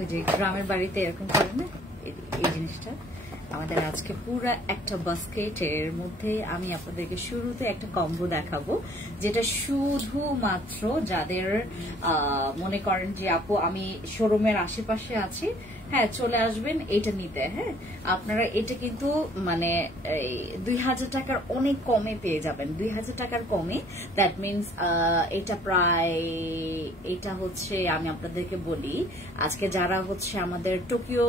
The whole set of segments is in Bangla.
ওই যে গ্রামের বাড়িতে এরকম করে না, এই জিনিসটা আমাদের আজকে পুরো একটা বাস্কেটের মধ্যে আমি আপনাদেরকে শুরুতে একটা কম্বো দেখাবো, যেটা শুধুমাত্র যাদের মনে করেন যে আপু আমি শোরুমের আশেপাশে আছি, হ্যাঁ চলে আসবেন এটা নিতে। হ্যাঁ, আপনারা এটা কিন্তু মানে 2000 টাকার অনেক কমে পেয়ে যাবেন, 2000 টাকার কমে। দ্যাট মিনস এটা প্রায়, এটা হচ্ছে আমি আপনাদেরকে বলি, আজকে যারা হচ্ছে আমাদের টোকিও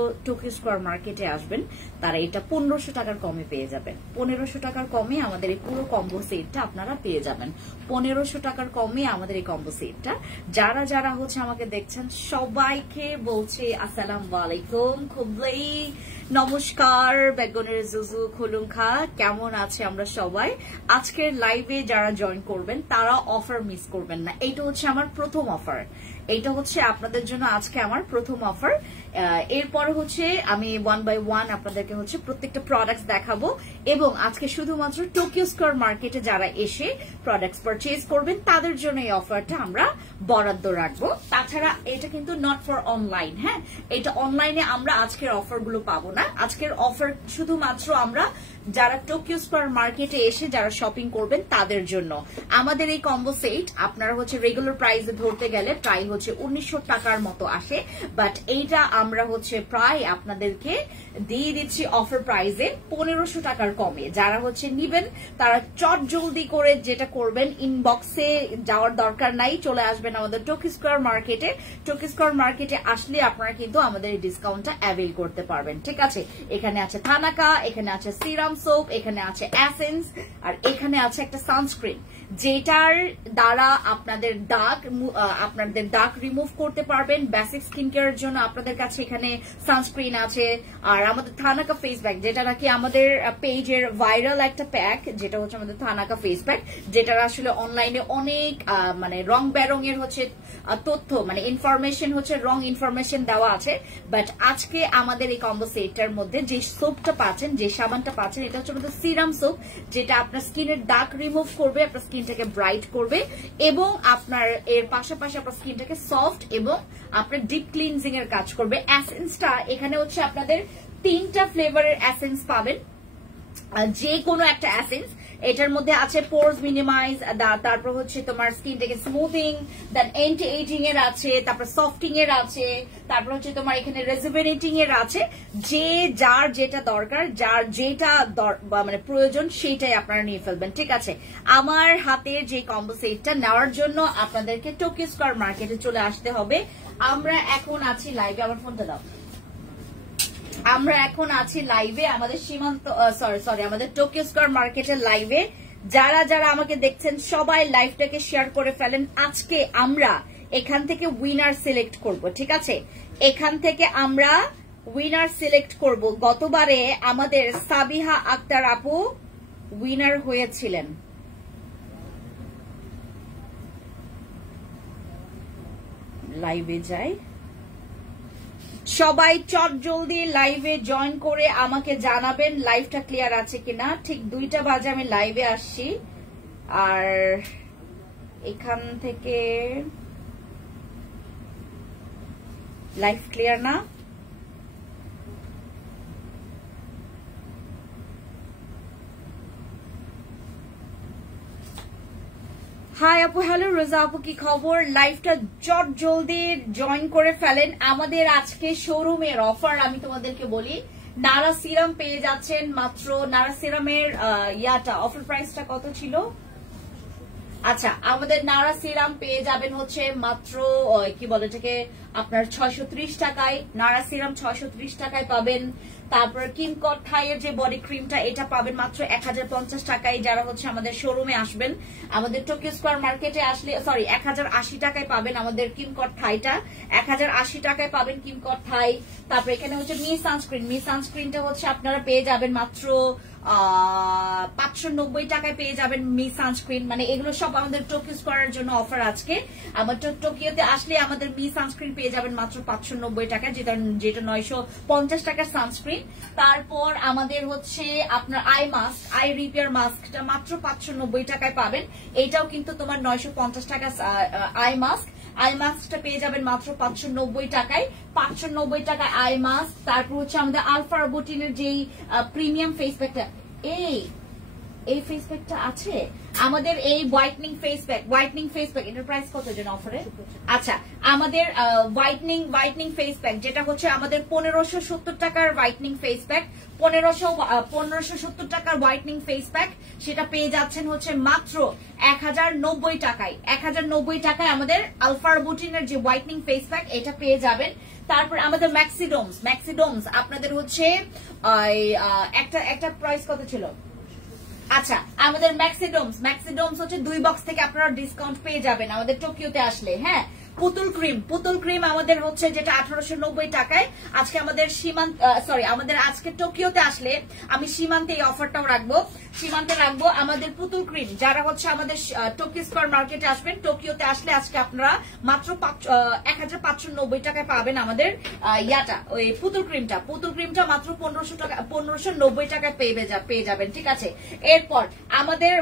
স্কয়ার মার্কেটে আসবেন তারা এটা 1500 টাকার কমে পেয়ে যাবেন। 1500 টাকার কমে আমাদের এই পুরো কম্বো সেটটা আপনারা পেয়ে যাবেন। 1500 টাকার কমে আমাদের এই কম্বো সেটটা। যারা যারা হচ্ছে আমাকে দেখছেন সবাইকে বলছি আসসালামু আলাইকুম, খুবই নমস্কার। বেগুনের জুজু খুলুংখা, কেমন আছে আমরা সবাই? আজকের লাইভে যারা জয়েন করবেন তারা অফার মিস করবেন না। এইটা হচ্ছে আমার প্রথম অফার, এইটা হচ্ছে আপনাদের জন্য আজকে আমার প্রথম অফার। এরপর হচ্ছে আমি 1 by 1 আপনাদেরকে হচ্ছে প্রত্যেকটা প্রোডাক্টস দেখাবো, এবং আজকে শুধুমাত্র টোকিও স্কয়ার মার্কেটে যারা এসে প্রোডাক্টস পারচেজ করবেন তাদের জন্য এই অফারটা আমরা বরাদ্দ রাখবো। তাছাড়া এটা কিন্তু নট ফর অনলাইন। হ্যাঁ, এটা অনলাইনে আমরা আজকের অফারগুলো পাবো না। আজকের অফার শুধুমাত্র আমরা যারা টোকিও স্কয়ার মার্কেটে এসে যারা শপিং করবেন তাদের জন্য। আমাদের এই কম্বো সেট আপনারা হচ্ছে রেগুলার প্রাইসে ধরতে গেলে প্রায় হচ্ছে 1900 টাকার মতো আসে, বাট এইটা আমরা হচ্ছে প্রায় আপনাদেরকে দিয়ে দিচ্ছি অফার প্রাইসে 1500 টাকার কমে। যারা হচ্ছে নিবেন তারা চট জলদি করে যেটা করবেন, ইনবক্সে যাওয়ার দরকার নাই, চলে আসবেন আমাদের টোকিও স্কয়ার মার্কেটে। টোকিও স্কয়ার মার্কেটে আসলে আপনারা কিন্তু আমাদের এই ডিসকাউন্টটা অ্যাভেল করতে পারবেন। ঠিক আছে, এখানে আছে থানাকা, এখানে আছে সিরাম সোপ, এখানে আছে এসেন্স, আর এখানে আছে একটা সানস্ক্রিন, যেটার দ্বারা আপনাদের দাগ রিমুভ করতে পারবেন। বেসিক স্কিন কেয়ারের জন্য আপনাদের কাছে এখানে সানস্ক্রিন আছে। আর আমাদের থানাকা ফেস প্যাক, যেটা নাকি আমাদের পেজের ভাইরাল একটা প্যাক, যেটা হচ্ছে আমাদের থানাকা ফেস প্যাক, যেটার আসলে অনলাইনে অনেক মানে রং বেরঙের হচ্ছে তথ্য, মানে ইনফরমেশন হচ্ছে রং ইনফরমেশন দেওয়া আছে। বাট আজকে আমাদের এই কম্বো সেটটার মধ্যে যে সোপটা পাচ্ছেন, যে সাবানটা পাচ্ছেন, এটা হচ্ছে আমাদের সিরাম সোপ, যেটা আপনার স্কিনের দাগ রিমুভ করবে, আপনার স্কিনটাকে ব্রাইট করবে, এবং আপনার এর পাশাপাশি আপনার স্কিনটাকে সফট এবং আপনার ডিপ ক্লিনজিং এর কাজ করবে। এসেন্সটা এখানে হচ্ছে আপনাদের 3টা ফ্লেভারের এসেন্স পাবেন, যে কোনো একটা এসেন্স। এটার মধ্যে আছে পোরস মিনিমাইজ, তারপর হচ্ছে তোমার স্কিনটাকে স্মুথিং, দেন এন্টি এজিং এর আছে, তারপর সফটিং এর আছে, তারপর হচ্ছে তোমার এখানে রেজুভেনেটিং এর আছে। যে যার যেটা দরকার, যার যেটা মানে প্রয়োজন সেটাই আপনারা নিয়ে ফেলবেন। ঠিক আছে, আমার হাতে যে কম্বো সেটটা নেওয়ার জন্য আপনাদেরকে টোকিও স্কয়ার মার্কেটে চলে আসতে হবে। আমরা এখন আছি লাইভে, আমার ফোনটা দাও। আমরা এখন আছি লাইভে আমাদের সীমান্ত সরি আমাদের টোকিও স্কয়ার মার্কেটের লাইভে। যারা যারা আমাকে দেখছেন সবাই লাইভটাকে শেয়ার করে ফেলেন। আজকে আমরা এখান থেকে উইনার সিলেক্ট করব। ঠিক আছে, এখান থেকে আমরা উইনার সিলেক্ট করব। গতবারে আমাদের সাবিহা আক্তার আপু উইনার হয়েছিলেন। লাইভে যাই, সবাই চট জলদি লাইভে জয়েন করে আমাকে জানাবেন লাইভটা ক্লিয়ার আছে কিনা। ঠিক 2টা বাজে আমি লাইভে আসছি, আর এখান থেকে লাইভ ক্লিয়ার না। হাই আপু, হ্যালো রোজা আপু, কি খবর? লাইভটা চট জলদি জয়েন করে ফেলেন। আমাদের আজকে শোরুমের অফার আমি তোমাদেরকে বলি, নারা সিরাম পেয়ে যাচ্ছেন মাত্র, নারা সিরামের অফার প্রাইসটা কত ছিল? আচ্ছা, আমাদের নারা সিরাম পেয়ে যাবেন হচ্ছে মাত্র কি বলে এটাকে আপনার 630 টাকায়। নারা সিরাম 630 টাকায় পাবেন। তারপর কিমকট থাইয়ের যে বডি ক্রিমটা, এটা পাবেন মাত্র 1050 টাকায়। যারা হচ্ছে আমাদের শোরুমে আসবেন, আমাদের টোকিও স্কয়ার মার্কেটে আসলে 1080 টাকায় পাবেন আমাদের কিমকট থাইটা, 1080 টাকায় পাবেন কিমকট থাই। তারপর এখানে হচ্ছে মি সানস্ক্রিনটা হচ্ছে আপনারা পেয়ে যাবেন মাত্র 590 টাকায় পেয়ে যাবেন মি সানস্ক্রিন। মানে এগুলো সব আমাদের টোকিও স্কয়ারের জন্য অফার আজকে। আমাদের টোকিওতে আসলে আমাদের মি সানস্ক্রিন পেয়ে যাবেন মাত্র 590 টাকায়, যেটা 950 টাকার সানস্ক্রিন। তারপর আমাদের হচ্ছে আপনার আই রিপেয়ার মাস্কটা মাত্র 590 টাকায় পাবেন। এটাও কিন্তু তোমার 950 টাকা আই মাস্ক। আই মাস্কটা পেয়ে যাবেন মাত্র 590 টাকায়। 590 টাকায় আই মাস্ক। তারপর হচ্ছে আমাদের আলফা রোবোটিনের যেই প্রিমিয়াম ফেস প্যাকটা, এই ফেস প্যাকটা আছে আমাদের, এই হোয়াইটনিং ফেস প্যাক এটার প্রাইস কত জন অফারে? আচ্ছা, আমাদের হোয়াইটনিং ফেস প্যাক যেটা হচ্ছে আমাদের 1570 টাকার হোয়াইটনিং ফেস প্যাক, 1570 টাকার হোয়াইটনিং ফেস প্যাক, সেটা পেয়ে যাচ্ছেন হচ্ছে মাত্র 1090 টাকায়। 1090 টাকায় আমাদের আলফা রোবোটিনের যে হোয়াইটনিং ফেস প্যাক এটা পেয়ে যাবেন। তারপর আমাদের ম্যাক্সিডোমস আপনাদের হচ্ছে একটা প্রাইস কত ছিল? আচ্ছা, আমাদের ম্যাক্সিডোমস হচ্ছে 2 বক্স থেকে আপনারা ডিসকাউন্ট পেয়ে যাবেন আমাদের টোকিওতে আসলে। হ্যাঁ, পুতুল ক্রিম আমাদের হচ্ছে যেটা 1890 টাকায়। আজকে আমাদের আমাদের আজকে টোকিওতে আসলে আমি সীমান্তে এই অফারটাও রাখবো, আমাদের পুতুল ক্রিম যারা হচ্ছে আমাদের টোকিও স্কয়ার মার্কেটে আসবেন, টোকিওতে আসলে আজকে আপনারা মাত্র 1590 টাকায় পাবেন আমাদের ওই পুতুল ক্রিমটা মাত্র 1590 টাকায় পেয়ে যাবেন। ঠিক আছে, এরপর আমাদের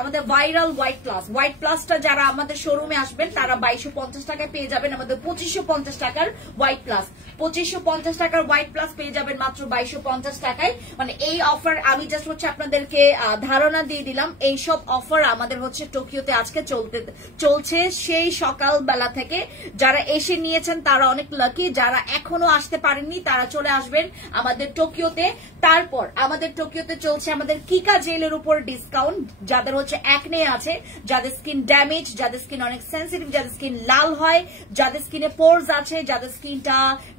আমাদের ভাইরাল হোয়াইট প্লাসটা যারা আমাদের শোরুমে আসবেন তারা 2250 টাকায় পেয়ে যাবেন আমাদের 2550 টাকার হোয়াইট প্লাস। 2550 টাকার হোয়াইট প্লাস পেয়ে যাবেন মাত্র 2250 টাকায়। মানে এই অফার আমি জাস্ট হচ্ছে আপনাদেরকে ধারণা দিয়ে দিলাম, এই সব অফার আমাদের হচ্ছে টোকিওতে আজকে চলছে সেই সকাল বেলা থেকে। যারা এসে নিয়েছেন তারা অনেক লাকি, যারা এখনো আসতে পারেননি তারা চলে আসবেন আমাদের টোকিওতে। তারপর আমাদের টোকিওতে চলছে আমাদের কিকা জেলের উপর ডিসকাউন্ট, যাদের হচ্ছে অ্যাকনে আছে, যাদের স্কিন ড্যামেজ, যাদের স্কিন অনেক সেন্সিটিভ, যাদের স্কিন লাল হয়, যাদের স্কিনে পোরস আছে, যাদের স্কিনটা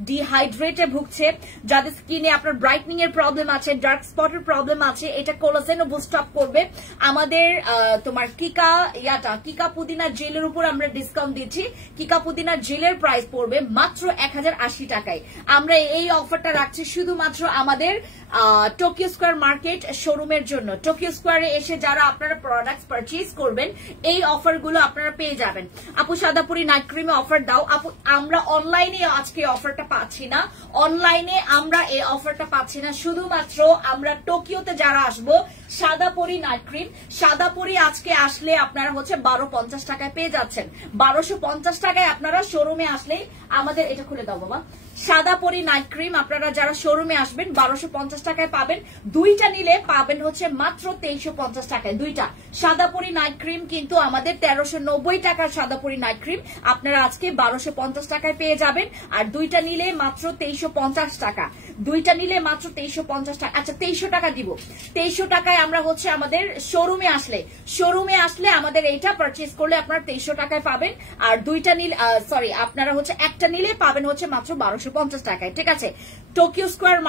ডিহাইড্রেটে ভুগছে, যাদের স্কিনে আপনার ব্রাইটনিং এর প্রবলেম আছে, ডার্ক স্পটের প্রবলেম আছে, এটা কোলাজেনও বুস্ট আপ করবে। আমাদের তোমার কিকা পুদিনা জেলের উপর আমরা ডিসকাউন্ট দিচ্ছি। কিকা পুদিনা জেলের প্রাইস পড়বে মাত্র 1080 টাকায়। আমরা এই অফারটা রাখছি শুধুমাত্র আমাদের টোকিও স্কয়ার মার্কেট শোরুমের জন্য। টোকিও স্কয়ারে এসে যারা আপনারা প্রোডাক্টস পারচেজ করবেন এই অফারগুলো আপনারা পেয়ে যাবেন। আপু সাদাপুরি নাইট ক্রিমে অফার দাও। আপু আমরা অনলাইনে আজকে অফারটা পাচ্ছি না, আমরা এই অফারটা পাচ্ছি না, শুধুমাত্র আমরা টোকিওতে যারা আসবো সাদাপুরি নাইট ক্রিম, সাদাপুরি আজকে আসলে আপনারা হচ্ছে 1250 টাকায় পেয়ে যাচ্ছেন। 1250 টাকায় আপনারা শোরুমে আসলেই আমাদের, এটা খুলে দাও বাবা, সাদাপুরি নাইট ক্রিম আপনারা যারা শোরুমে আসবেন 1250 টাকায় পাবেন। দুইটা নিলে পাবেন হচ্ছে মাত্র 2350 টাকায়। দুইটা সাদাপুরি নাইট ক্রিম কিন্তু আমাদের 1390 টাকার সাদাপুরি নাইট ক্রিম আপনারা আজকে 1250 টাকায় পেয়ে যাবেন। আর দুইটা নিলে মাত্র 2350 টাকা, দুইটা নিলে মাত্র 2350 টাকা। আচ্ছা 2300 টাকা দিব, 2300 টাকায় আমরা হচ্ছে আমাদের শোরুমে আসলে আমাদের এইটা পারচেজ করলে আপনারা 2300 টাকায় পাবেন। আর দুইটা নিলে আপনারা হচ্ছে একটা নিলে পাবেন হচ্ছে মাত্র 1250 টাকায়। ঠিক আছে, টোকিও স্কয়ার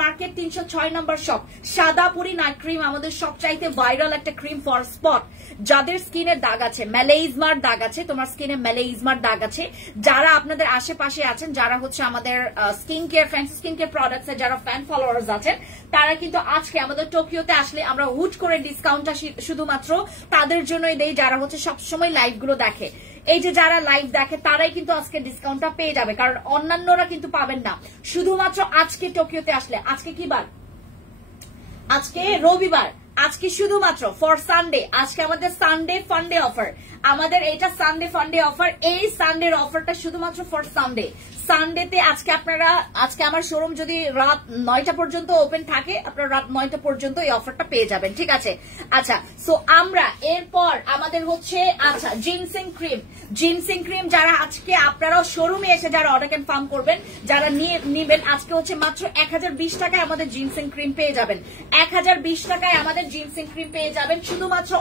মার্কেট 306 নম্বর শপ। সাদাপুরি নাইট ক্রিম আমাদের সবচাইতে ভাইরাল একটা ক্রিম ফর স্পট, যাদের স্কিনের দাগ আছে, ম্যালেইজমার দাগ আছে, তোমার স্কিনে ম্যালেইজমার দাগ আছে, যারা আপনাদের আশেপাশে আছেন, যারা হচ্ছে আমাদের স্কিন কেয়ার প্রোডাক্টস যারা ফ্যান ফলোয়ার্স আছেন, তারা কিন্তু আজকে আমাদের টোকিওতে আসলে আমরা হুট করে ডিসকাউন্টটা শুধুমাত্র তাদের জন্যই দেই যারা হচ্ছে সবসময় লাইভ গুলো দেখে। এই যে যারা লাইভ দেখে তারাই কিন্তু আজকে ডিসকাউন্টটা পেয়ে যাবে, কারণ অন্যান্যরা কিন্তু পাবেন না। শুধুমাত্র আজকে টোকিওতে আসলে, আজকে কি বার? আজকে রবিবার, আজকে শুধুমাত্র ফর সানডে, আজকে আমাদের সানডে ফান্ডে অফার, আমাদের এটা সানডে ফান্ডে অফার। এই সানডের অফারটা শুধুমাত্র ফর সানডেতে আজকে আমার শোরুম যদি রাত 9টা পর্যন্ত ওপেন থাকে, আপনারা রাত 9টা পর্যন্ত এই অফারটা পেয়ে যাবেন। ঠিক আছে, আচ্ছা সো আমরা এরপর আমাদের হচ্ছে আচ্ছা জিনসিং ক্রিম যারা আজকে আপনারাও শোরুমে এসে যারা অর্ডার কনফার্ম করবেন, যারা নিবেন, আজকে হচ্ছে মাত্র 1020 টাকায় আমাদের জিনসিং ক্রিম পেয়ে যাবেন। 1020 টাকায় আমাদের জিনসিং ক্রিম পেয়ে যাবেন, শুধুমাত্র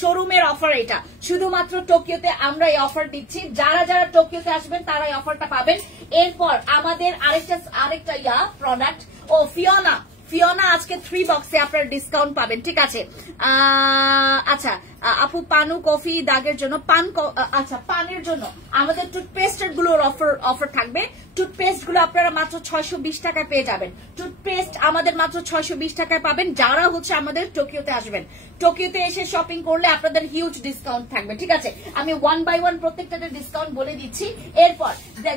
শোরুমের অফার। এটা শুধুমাত্র টোকিওতে আমরা এই অফার দিচ্ছি, যারা যারা টোকিওতে আসবেন তারা এই অফারটা পাবেন। এরপর আমাদের আরেকটা প্রোডাক্ট ফিওনা আজকে 3 বক্সে আপনারা ডিসকাউন্ট পাবেন। ঠিক আছে, আচ্ছা আপু পানু কফি দাগের জন্য পানের জন্য আমাদের টুথপেস্টের গুলোর অফার থাকবে। টুথপেস্ট গুলো আপনারা মাত্র 620 টাকায় পেয়ে যাবেন। টুথপেস্ট আমাদের মাত্র 620 টাকায় পাবেন যারা হচ্ছে আমাদের টোকিওতে আসবেন। টোকিওতে এসে শপিং করলে আপনাদের হিউজ ডিসকাউন্ট থাকবে। ঠিক আছে, আমি 1 বাই 1 প্রত্যেকটাতে ডিসকাউন্ট বলে দিচ্ছি। এরপর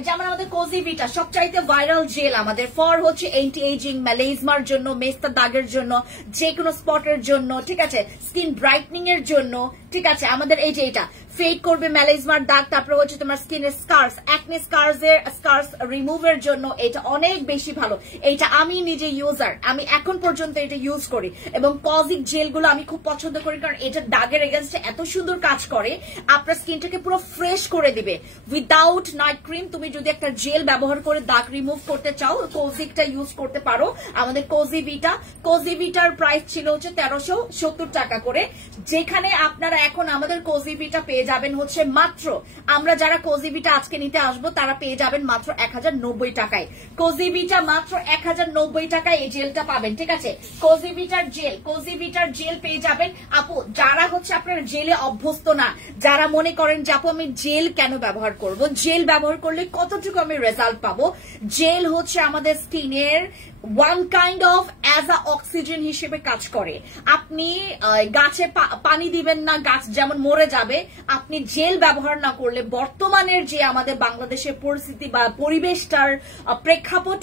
যেমন আমাদের কোজিভিটা সবচাইতে ভাইরাল জেল আমাদের ফর হচ্ছে এন্টি এজিং, ম্যালেজমার জন্য, মেস্তা দাগের জন্য, যে কোনো স্পটের জন্য, ঠিক আছে, স্কিন ব্রাইটনিং এর জন্য, ঠিক আছে, আমাদের এই যে এটা ফেড করবে মেলাজমার দাগ, তারপরে হচ্ছে তোমার স্কিনের স্কার্স, অ্যাকনে স্কার্স রিমুভের জন্য এটা অনেক বেশি ভালো। এটা আমি নিজে ইউজার, আমি এখন পর্যন্ত এটা ইউজ করি এবং কজিক জেলগুলো আমি খুব পছন্দ করি, কারণ এটা দাগের এগেনস্টে এত সুন্দর কাজ করে, আপনার স্কিনটাকে পুরো ফ্রেশ করে দিবে উইদাউট নাইট ক্রিম। তুমি যদি একটা জেল ব্যবহার করে দাগ রিমুভ করতে চাও, কোজিকটা ইউজ করতে পারো। আমাদের কোজিভিটার প্রাইস ছিল হচ্ছে 1370 টাকা করে, যেখানে আপনারা এখন আমাদের কোজিভিটা পেয়ে যাবেন হচ্ছে মাত্র, আমরা যারা কোজিভিটা আজকে নিতে আসবো তারা পেয়ে যাবেন মাত্র 1090 টাকায়। কোজিভিটা মাত্র 1090 টাকায় এই জেলটা পাবেন, ঠিক আছে। কোজিভিটার জেল পেয়ে যাবেন। আপু যারা হচ্ছে আপনার জেলে অভ্যস্ত না, যারা মনে করেন যে আপু আমি জেল কেন ব্যবহার করব, জেল ব্যবহার করলে কতটুকু আমি রেজাল্ট পাবো, জেল হচ্ছে আমাদের স্কিনের one kind of as a oxygen হিসেবে কাজ করে। আপনি গাছে পানি দিবেন না, গাছ যেমন মরে যাবে, আপনি জেল ব্যবহার না করলে বর্তমানের যে আমাদের বাংলাদেশের পরিস্থিতি বা পরিবেশটার প্রেক্ষাপট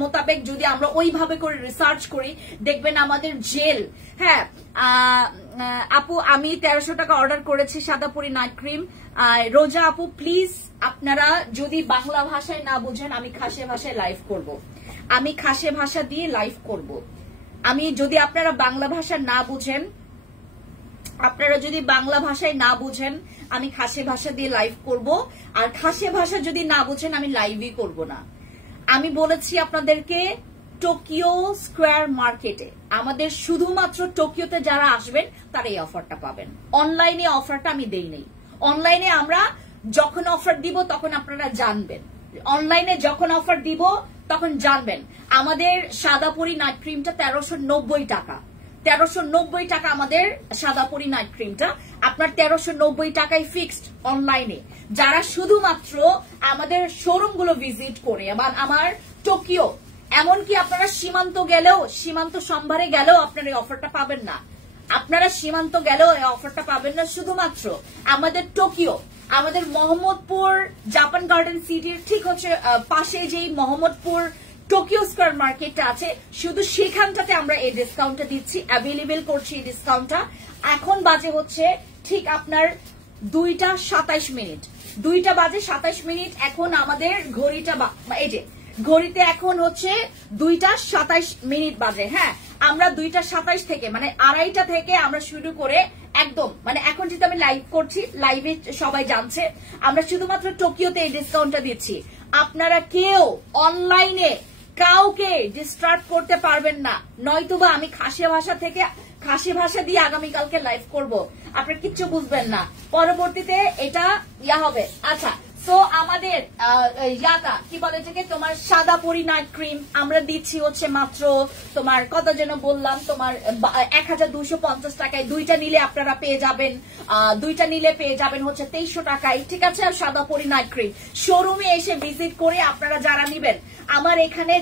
মোতাবেক যদি আমরা ওইভাবে করে রিসার্চ করি, দেখবেন আমাদের জেল, হ্যাঁ আপু আমি 1300 টাকা অর্ডার করেছি সাদাপুরি নাইট ক্রিম। রোজা আপু প্লিজ আপনারা যদি বাংলা ভাষায় না বুঝেন, আমি খাসি ভাষায় লাইভ করব, আমি খাসি ভাষা দিয়ে লাইভ করব। আমি যদি আপনারা বাংলা ভাষা না বুঝেন, আমি খাসি ভাষা দিয়ে লাইভ করব। আর খাসি ভাষা যদি না বুঝেন আমি লাইভই করব না। আমি বলেছি আপনাদেরকে টোকিও স্কোয়ার মার্কেটে, আমাদের শুধুমাত্র টোকিওতে যারা আসবেন তারা এই অফারটা পাবেন। অনলাইনে অফারটা আমি দেই নেই। অনলাইনে আমরা যখন অফার দিব তখন আপনারা জানবেন, অনলাইনে যখন অফার দিব তখন জানবেন। আমাদের সাদাপুরি নাইট ক্রিমটা 1390 টাকা, 1390 টাকা আমাদের সাদাপুরি নাইট ক্রিমটা, আপনার 1390 টাকায় ফিক্সড অনলাইনে। যারা শুধুমাত্র আমাদের শোরুম গুলো ভিজিট করে, আমার টোকিও, এমনকি আপনারা সীমান্ত সম্ভারে গেলেও আপনারা এই অফারটা পাবেন না, শুধুমাত্র আমাদের টোকিও, আমাদের মোহাম্মদপুর জাপান গার্ডেন সিটির ঠিক হচ্ছে পাশে যেই মোহাম্মদপুর টোকিও স্কোয়ার মার্কেটটা আছে, শুধু সেখানটাতে আমরা এই ডিসকাউন্টটা দিচ্ছি, অ্যাভেলেবেল করছি এই ডিসকাউন্টটা। এখন বাজে হচ্ছে ঠিক আপনার 2টা 27 মিনিট, 2টা বাজে 27 মিনিট। এখন আমাদের ঘড়িটা এই যে ঘড়িতে এখন হচ্ছে 2টা 27 মিনিট বাজে। হ্যাঁ, আমরা 2টা 27 থেকে মানে 2:30 থেকে আমরা শুরু করে একদম মানে এখন যেটা আমি লাইভ করছি, লাইভে সবাই জানছে আমরা শুধুমাত্র টোকিওতে এই ডিসকাউন্টটা দিচ্ছি। আপনারা কেউ অনলাইনে কাউকে ডিস্ট্রাক্ট করতে পারবেন না, নয়তোবা আমি খাসি ভাষা দিয়ে আগামীকালকে লাইভ করব, আপনারা কিচ্ছু বুঝবেন না, পরবর্তীতে এটা হবে। আচ্ছা, সো আমাদের ইয়াটা কি বলে থেকে তোমার সাদাপুরি নাইট ক্রিম আমরা দিচ্ছি হচ্ছে মাত্র তোমার কত যেন বললাম, তোমার 1250 টাকায়। দুইটা নিলে আপনারা পেয়ে যাবেন, হচ্ছে 2300 টাকায়, ঠিক আছে। আর সাদাপুরি নাইট ক্রিম শোরুমে এসে ভিজিট করে আপনারা যারা নিবেন, আমার এখানে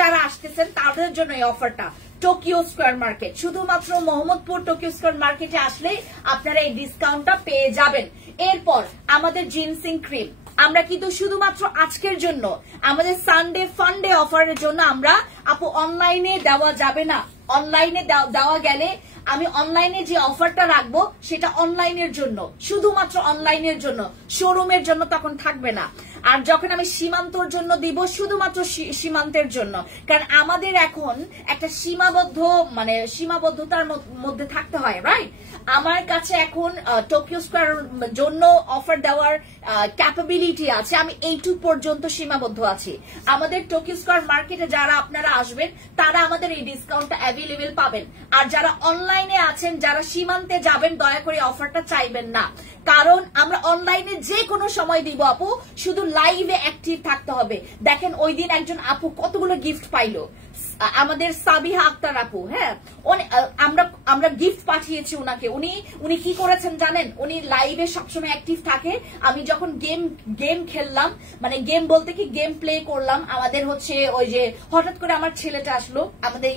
যারা আসতেছেন তাদের জন্য এই অফারটা। টোকিও স্কোয়ার মার্কেট, শুধুমাত্র মোহাম্মদপুর টোকিও স্কোয়ার মার্কেটে আসলে আপনারা এই ডিসকাউন্টটা পেয়ে যাবেন। এরপর আমাদের জিনসিং ক্রিম আমরা কিন্তু শুধুমাত্র আজকের জন্য, আমাদের সানডে ফান্ডে অফারের জন্য আমরা আপু অনলাইনে দেওয়া যাবে না। অনলাইনে দেওয়া গেলে আমি অনলাইনে যে অফারটা রাখবো সেটা অনলাইনের জন্য, শুধুমাত্র অনলাইনের জন্য, শোরুমের জন্য তখন থাকবে না। আর যখন আমি সীমান্তর জন্য দিব, শুধুমাত্র সীমান্তের জন্য, কারণ আমাদের এখন একটা সীমাবদ্ধতার মধ্যে থাকতে হয়, রাইট। আমার কাছে এখন টোকিও স্কোয়ার জন্য অফার দেওয়ার ক্যাপাবিলিটি আছে, আমি এইটুকু পর্যন্ত সীমাবদ্ধ আছি। আমাদের টোকিও স্কোয়ার মার্কেটে যারা আপনারা আসবেন তারা আমাদের এই ডিসকাউন্টটা অ্যাভেলেবেল পাবেন। আর যারা অনলাইনে আছেন, যারা সীমান্তে যাবেন, দয়া করে অফারটা চাইবেন না, কারণ আমরা অনলাইনে যে কোনো সময় দিব আপু, শুধু লাইভে অ্যাক্টিভ থাকতে হবে। দেখেন ওই দিন একজন আপু কতগুলো গিফট পাইলো, আমাদের সাবিহা আক্তার আপু, হ্যাঁ আমরা গিফট পাঠিয়েছি উনাকে। উনি কি করেছেন জানেন, উনি লাইভে সবসময় অ্যাক্টিভ থাকে। আমি যখন গেম খেললাম, মানে গেম বলতে কি গেম প্লে করলাম, আমাদের হচ্ছে ওই যে হঠাৎ করে আমার ছেলেটা আসলো, আমাদের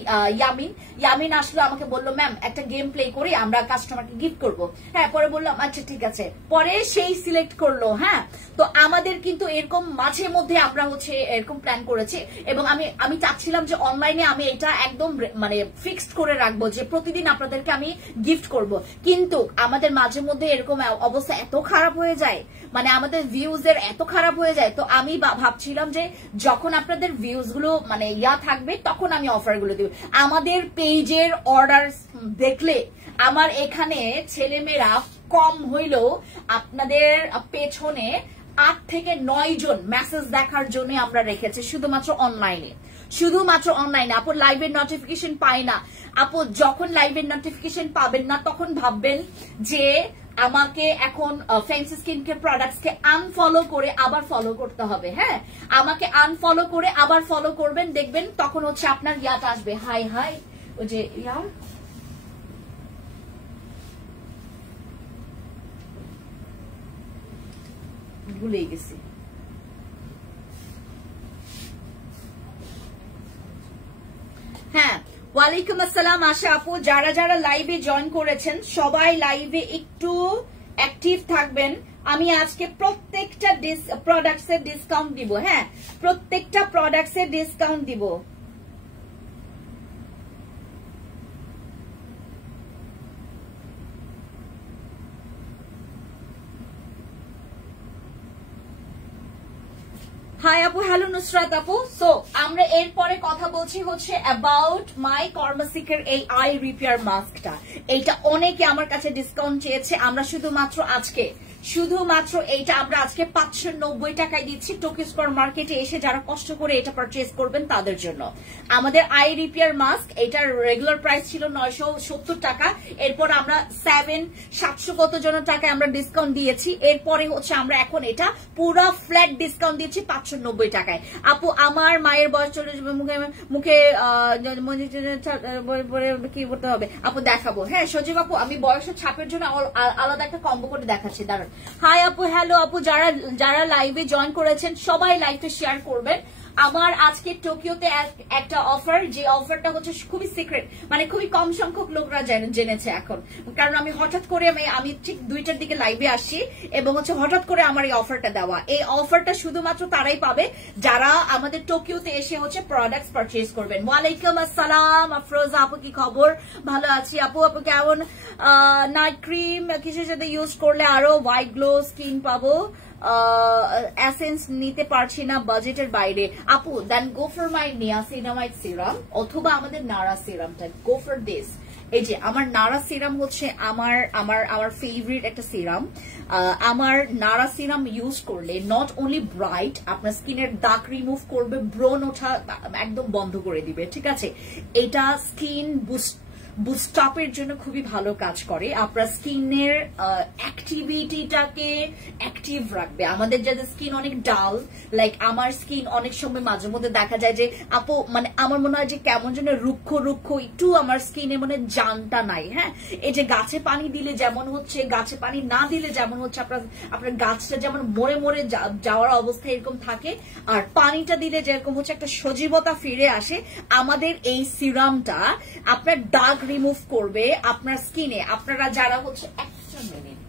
ইয়ামিন আসলো, আমাকে বললো ম্যাম একটা গেম প্লে করি, আমরা কাস্টমারকে গিফট করবো। হ্যাঁ, পরে বললাম আচ্ছা ঠিক আছে, পরে সেই সিলেক্ট করলো। হ্যাঁ, তো আমাদের কিন্তু এরকম মাঝে মধ্যে আমরা হচ্ছে এরকম প্ল্যান করেছি, এবং আমি চাচ্ছিলাম যে অনলাইনে আমি এটা একদম মানে ফিক্সড করে রাখবো যে প্রতিদিন আপনাদের আপনাদেরকে আমি গিফট করব, কিন্তু আমাদের মাঝে মধ্যে এরকম অবস্থা এত খারাপ হয়ে যায়, মানে আমাদের ভিউজ এর এত খারাপ হয়ে যায়। তো আমি ভাবছিলাম যে যখন আপনাদের ভিউজ গুলো মানে থাকবে তখন আমি অফার গুলো দিব। আমাদের পেজের অর্ডার দেখলে আমার এখানে ছেলেমেয়েরা কম হইলেও আপনাদের পেছনে 8 থেকে 9 জন মেসেজ দেখার জন্য আমরা রেখেছি, শুধুমাত্র অনলাইনে, শুধুমাত্র অনলাইনে। আপু লাইভের নোটিফিকেশন পাই না। আপু যখন লাইভের নোটিফিকেশন পাবেন না তখন ভাববেন যে আমাকে এখন ফ্যান্সি স্কিন কেয়ার প্রোডাক্টস কে আনফলো করে আবার ফলো করতে হবে। হ্যাঁ, আমাকে আনফলো করে আবার ফলো করবেন, দেখবেন তখন হচ্ছে আপনার ইয়াটা আসবে। হাই হাই, ওই যে ইয়ার ভুলেই গেছি। হ্যাঁ, ওয়ালাইকুম আসসালাম আশা আপু। যারা যারা লাইভে জয়েন করেছেন সবাই লাইভে একটু অ্যাক্টিভ থাকবেন। আমি আজকে প্রত্যেকটা প্রোডাক্টস এর ডিসকাউন্ট দিব। হ্যাঁ, প্রত্যেকটা প্রোডাক্টস এর ডিসকাউন্ট দিব। হাই আপু, হ্যালো নুসরাত আপু। সো আমরা এরপরে কথা বলছি হচ্ছে অ্যাবাউট মাই কর্মাসিকের এই আই রিপেয়ার মাস্কটা। এইটা অনেকে আমার কাছে ডিসকাউন্ট চেয়েছে, আমরা শুধুমাত্র এইটা আমরা আজকে 590 টাকায় দিচ্ছি। টোকিও স্কয়ার মার্কেটে এসে যারা কষ্ট করে এটা পারচেজ করবেন তাদের জন্য আমাদের আই রিপেয়ার মাস্ক। এটার রেগুলার প্রাইস ছিল 970 টাকা, এরপর আমরা 700 কত জন টাকায় আমরা ডিসকাউন্ট দিয়েছি। এরপরে হচ্ছে আমরা এখন এটা পুরো ফ্ল্যাট ডিসকাউন্ট দিচ্ছি 590 টাকায়। আপু আমার মায়ের বয়স চলে যাবে, মুখে কি করতে হবে আপু দেখাবো। হ্যাঁ সজীব আপু, আমি বয়সের ছাপের জন্য আলাদা একটা কম্বো করে দেখাচ্ছি, দাঁড়ান। হাই আপু, হ্যালো আপু। যারা লাইভে জয়েন করেছেন সবাই লাইভটা শেয়ার করবেন। আমার আজকে টোকিওতে একটা অফার, যে অফারটা হচ্ছে খুবই সিক্রেট, মানে খুবই কম সংখ্যক লোকরা জেনেছে এখন, কারণ আমি হঠাৎ করে আমি ঠিক 2টার দিকে লাইভে আসি এবং হচ্ছে হঠাৎ করে আমার এই অফারটা দেওয়া। এই অফারটা শুধুমাত্র তারাই পাবে যারা আমাদের টোকিওতে এসে হচ্ছে প্রোডাক্টস পারচেজ করবেন। ওয়ালাইকুম আসসালাম আফরোজা আপু, কি খবর? ভালো আছি আপু। আপু কেমন? নাইট ক্রিম কিসের সাথে ইউজ করলে আরো হোয়াইট গ্লো স্কিন পাবো? এসেন্স নিতে পারছি না, বাজেটের বাইরে। আপু then go for my niacinamide serum অথবা আমাদের নারা সিরামটা, গো ফর দিস। এই যে আমার নারা সিরাম হচ্ছে আমার ফেভারিট একটা সিরাম। আমার নারা সিরাম ইউজ করলে নট অনলি ব্রাইট, আপনার স্কিনের দাগ রিমুভ করবে, ব্রণ ওঠা একদম বন্ধ করে দিবে, ঠিক আছে। এটা স্কিন বুস্ট আপের জন্য খুবই ভালো কাজ করে, আপনার স্কিনের অ্যাক্টিভিটিটাকে অ্যাক্টিভ রাখবে। আমাদের যাদের স্কিন অনেক ডাল, লাইক আমার স্কিন অনেক সময় মাঝে মধ্যে দেখা যায় যে আপু মানে আমার মনে হয় যে কেমন যেন রুক্ষ একটু আমার স্কিনে মানে জানটা নাই। হ্যাঁ, এই যে গাছে পানি দিলে যেমন হচ্ছে, গাছে পানি না দিলে যেমন হচ্ছে আপনার গাছটা যেমন মরে যাওয়ার অবস্থা এরকম থাকে, আর পানিটা দিলে যেরকম হচ্ছে একটা সজীবতা ফিরে আসে, আমাদের এই সিরামটা আপনার দাগ রিমুভ করবে আপনার স্কিনে। আপনারা যারা হচ্ছে একটা মিনিট,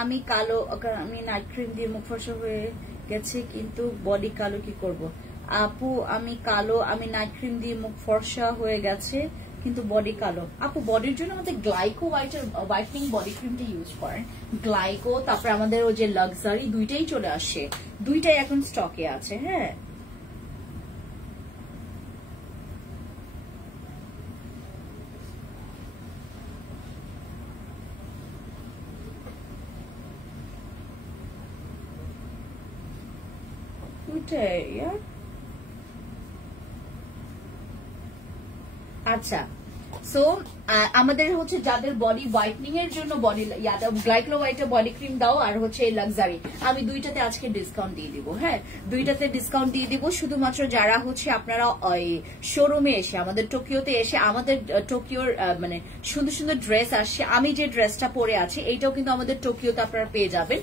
আমি কালো, আমি নাইট ক্রিম দিয়ে মুখ ফর্সা হয়ে গেছে কিন্তু বডি কালো, কি করব? আপু আমি নাইট ক্রিম দিয়ে মুখ ফর্সা হয়ে গেছে কিন্তু বডি কালো। আপু বডির জন্য আমাদের গ্লাইকো হোয়াইটনিং বডি ক্রিমটা ইউজ করেন। গ্লাইকো, তারপরে আমাদের ওই যে লাক্সারি, দুইটাই চলে আসে, দুইটাই এখন স্টকে আছে। হ্যাঁ আচ্ছা সো আমাদের হচ্ছে যাদের বডি হোয়াইটনিং এর জন্য বডি গ্লাইকো হোয়াইটের বডি ক্রিম দাও আর হচ্ছে এই লাক্সারি, আমি দুইটাতে আজকে ডিসকাউন্ট দিয়ে দিব। হ্যাঁ, দুইটাতে ডিসকাউন্ট দিয়ে দিব। শুধুমাত্র যারা হচ্ছে আপনারা ওই শোরুমে এসে আমাদের টোকিওতে এসে, আমাদের টোকিওর মানে সুন্দর সুন্দর ড্রেস আসছে। আমি যে ড্রেসটা পরে আছি এইটাও কিন্তু আমাদের টোকিওতে আপনারা পেয়ে যাবেন।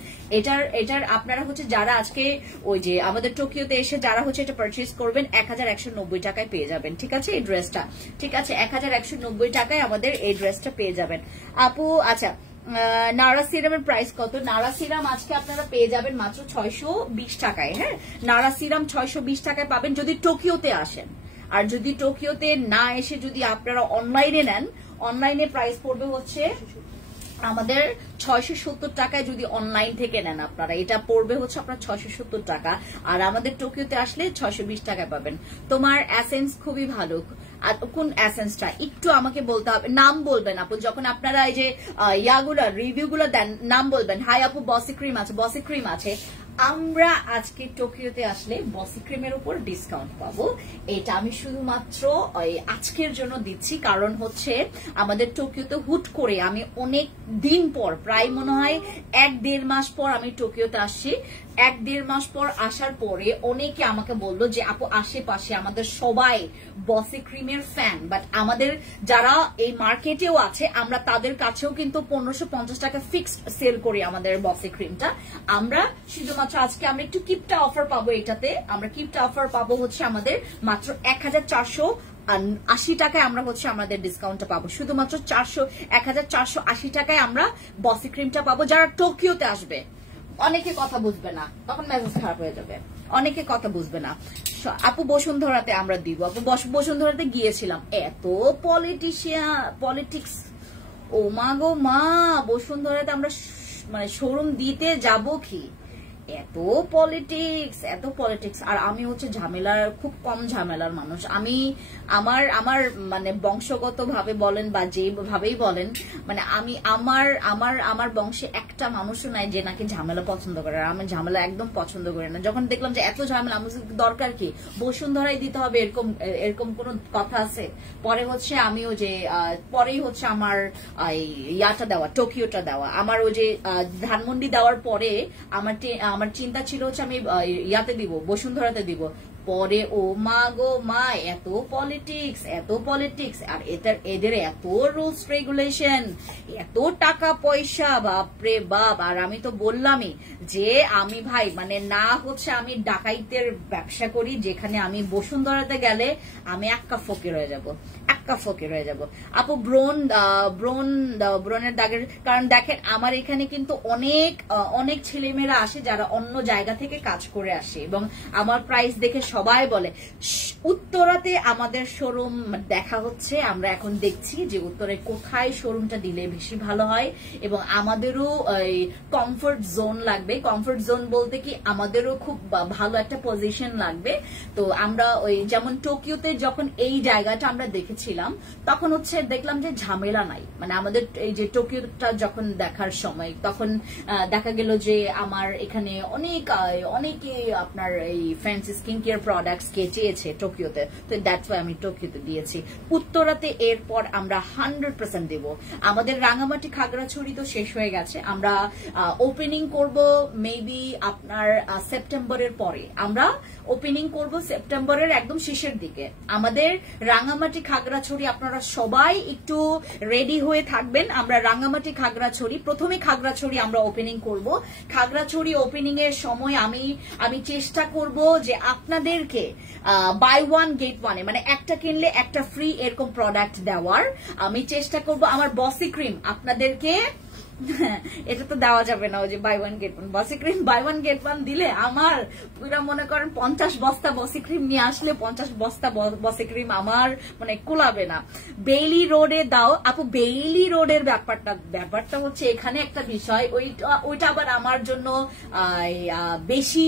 এটার আপনারা হচ্ছে যারা আজকে ওই যে আমাদের টোকিওতে এসে যারা হচ্ছে এটা পারচেজ করবেন 1190 টাকায় পেয়ে যাবেন। ঠিক আছে, এই ড্রেসটা ঠিক আছে 1190 টাকায় আমাদের এই ড্রেসটা পেয়ে যাবেন আপু। আচ্ছা, নারা সিরামের প্রাইস কত? নারা সিরাম আজকে আপনারা পেয়ে যাবেন মাত্র 620 টাকায়। হ্যাঁ, নারা সিরাম 620 টাকায় পাবেন যদি টোকিওতে আসেন। আর যদি টোকিওতে না এসে যদি আপনারা অনলাইনে নেন, অনলাইনে প্রাইস পড়বে হচ্ছে আমাদের 670 টাকায়। যদি অনলাইন থেকে নেন আপনারা এটা পড়বে হচ্ছে আপনার 670 টাকা। আর আমাদের টোকিওতে আসলে 620 টাকায় পাবেন। তোমার এসেন্স খুবই ভালো। আর কোন এসেন্সটা একটু আমাকে বলতে হবে, নাম বলবেন আপু যখন আপনারা এই যে ইয়াগুলো রিভিউগুলো দেন, নাম বলবেন। হাই আপু, বসি ক্রিম আছে, বসি ক্রিম আছে। আমরা আজকে টোকিওতে আসলে বসি ক্রিমের উপর ডিসকাউন্ট পাবো। এটা আমি শুধুমাত্র আজকের জন্য দিচ্ছি, কারণ হচ্ছে আমাদের টোকিওতে হুট করে আমি অনেক দিন পর, প্রায় মনে হয় 1-1.5 মাস পর আমি টোকিওতে আসছি। 1-1.5 মাস পর আসার পরে অনেকে আমাকে বললো যে আপু আশেপাশে আমাদের সবাই বসি ক্রিমের ফ্যান, বাট আমাদের যারা এই মার্কেটেও আছে আমরা তাদের কাছেও কিন্তু 1550 টাকা ফিক্সড সেল করি আমাদের বসি ক্রিমটা। আমরা শুধুমাত্র আজকে আমরা একটু কিপটা অফার পাবো। এটাতে আমরা কিপটা অফার পাবো হচ্ছে আমাদের মাত্র 1480 টাকায় আমরা হচ্ছে আমাদের ডিসকাউন্টটা পাবো। শুধুমাত্র 1480 টাকায় আমরা বসি ক্রিমটা পাবো যারা টোকিওতে আসবে। অনেকে কথা বুঝবে না, তখন মেজাজ খারাপ হয়ে যাবে, অনেকে কথা বুঝবে না। আপু বসুন্ধরাতে আমরা দিব। আপু বসুন্ধরাতে গিয়েছিলাম, এত পলিটিক্স, ও মা গো মা, বসুন্ধরাতে আমরা মানে শোরুম দিতে যাব কি, এত পলিটিক্স। আর আমি হচ্ছে ঝামেলার, খুব কম ঝামেলার মানুষ। আমি আমার মানে বংশগত ভাবে বলেন বা যেভাবেই বলেন, মানে আমি আমার বংশে একটা মানুষও নাই যে নাকি ঝামেলা পছন্দ করে। আর আমি ঝামেলা একদম পছন্দ করি না। যখন দেখলাম যে এত ঝামেলা, আমার দরকার কি, বসুন্ধরাই দিতে হবে এরকম কোনো কথা আছে? পরে হচ্ছে আমি ওই যে পরেই হচ্ছে আমার ইয়াটা দেওয়া, টোকিওটা দেওয়া, আমার ওই যে ধানমন্ডি দেওয়ার পরে আমার চিন্তা ছিল হচ্ছে আমি ইয়াতে দিব, বসুন্ধরাতে দিব। পরে ও মা গো মা, এত পলিটিক্স আর এদের এত রুলস রেগুলেশন, এত টাকা পয়সা, বাপরে বাপ। আর আমি তো বললামই যে আমি ভাই মানে না হচ্ছে আমি ডাকাইতের ব্যবসা করি, যেখানে আমি বসুন্ধরাতে গেলে আমি এক্কা ফকির হয়ে যাব। আপু ব্রণের দাগের কারণ দেখেন আমার এখানে কিন্তু অনেক ছেলেমেয়েরা আসে যারা অন্য জায়গা থেকে কাজ করে আসে, এবং আমার প্রাইস দেখে সবাই বলে। উত্তরাতে আমাদের শোরুম দেখা হচ্ছে, আমরা এখন দেখছি যে উত্তরায় কোথায় শোরুমটা দিলে বেশি ভালো হয়, এবং আমাদেরও কমফোর্ট জোন লাগবে। কমফোর্ট জোন বলতে কি আমাদেরও খুব ভালো একটা পজিশন লাগবে। তো আমরা ওই যেমন টোকিওতে যখন এই জায়গাটা আমরা দেখেছিলাম, তখন হচ্ছে দেখলাম যে ঝামেলা নাই। মানে আমাদের এই যে টোকিওটা যখন দেখার সময়, তখন দেখা গেল যে আমার এখানে অনেকে আপনার এই ফ্যান্সি স্কিন কেয়ার প্রোডাক্টস কে চেয়েছে টোকিওতে, তো দ্যাটস ওয়াই আমি টোকিওতে দিয়েছি। উত্তরাতে এরপর আমরা 100% দেব। আমাদের রাঙামাটি খাগড়াছড়ি তো শেষ হয়ে গেছে, আমরা ওপেনিং করব মেবি আপনার সেপ্টেম্বরের পরে। আমরা ওপেনিং করব সেপ্টেম্বরের একদম শেষের দিকে। আমাদের রাঙামাটি খাগড়াছড়ি আপনারা সবাই একটু রেডি হয়ে থাকবেন। আমরা রাঙামাটি খাগড়াছড়ি, প্রথমে খাগড়াছড়ি আমরা ওপেনিং করব। খাগড়াছড়ি ওপেনিং এর সময় আমি চেষ্টা করব যে আপনাদেরকে বাই ওয়ান গেট ওয়ানে, মানে একটা কিনলে একটা ফ্রি এরকম প্রোডাক্ট দেওয়ার আমি চেষ্টা করব। আমার বসি ক্রিম আপনাদেরকে, এটা তো দেওয়া যাবে না, ওই যে বাই ওয়ান গেট ওয়ান বসি ক্রিম, বাই ওয়ান গেট ওয়ান দিলে আমার পুরা মনে করেন 50 বস্তা বসি ক্রিম নিয়ে আসলে 50 বস্তা বসি ক্রিম আমার মানে কুলাবে না। বেইলি রোডে দাও আপু। বেইলি রোডের ব্যাপারটা হচ্ছে এখানে একটা বিষয়, ওইটা আবার আমার জন্য বেশি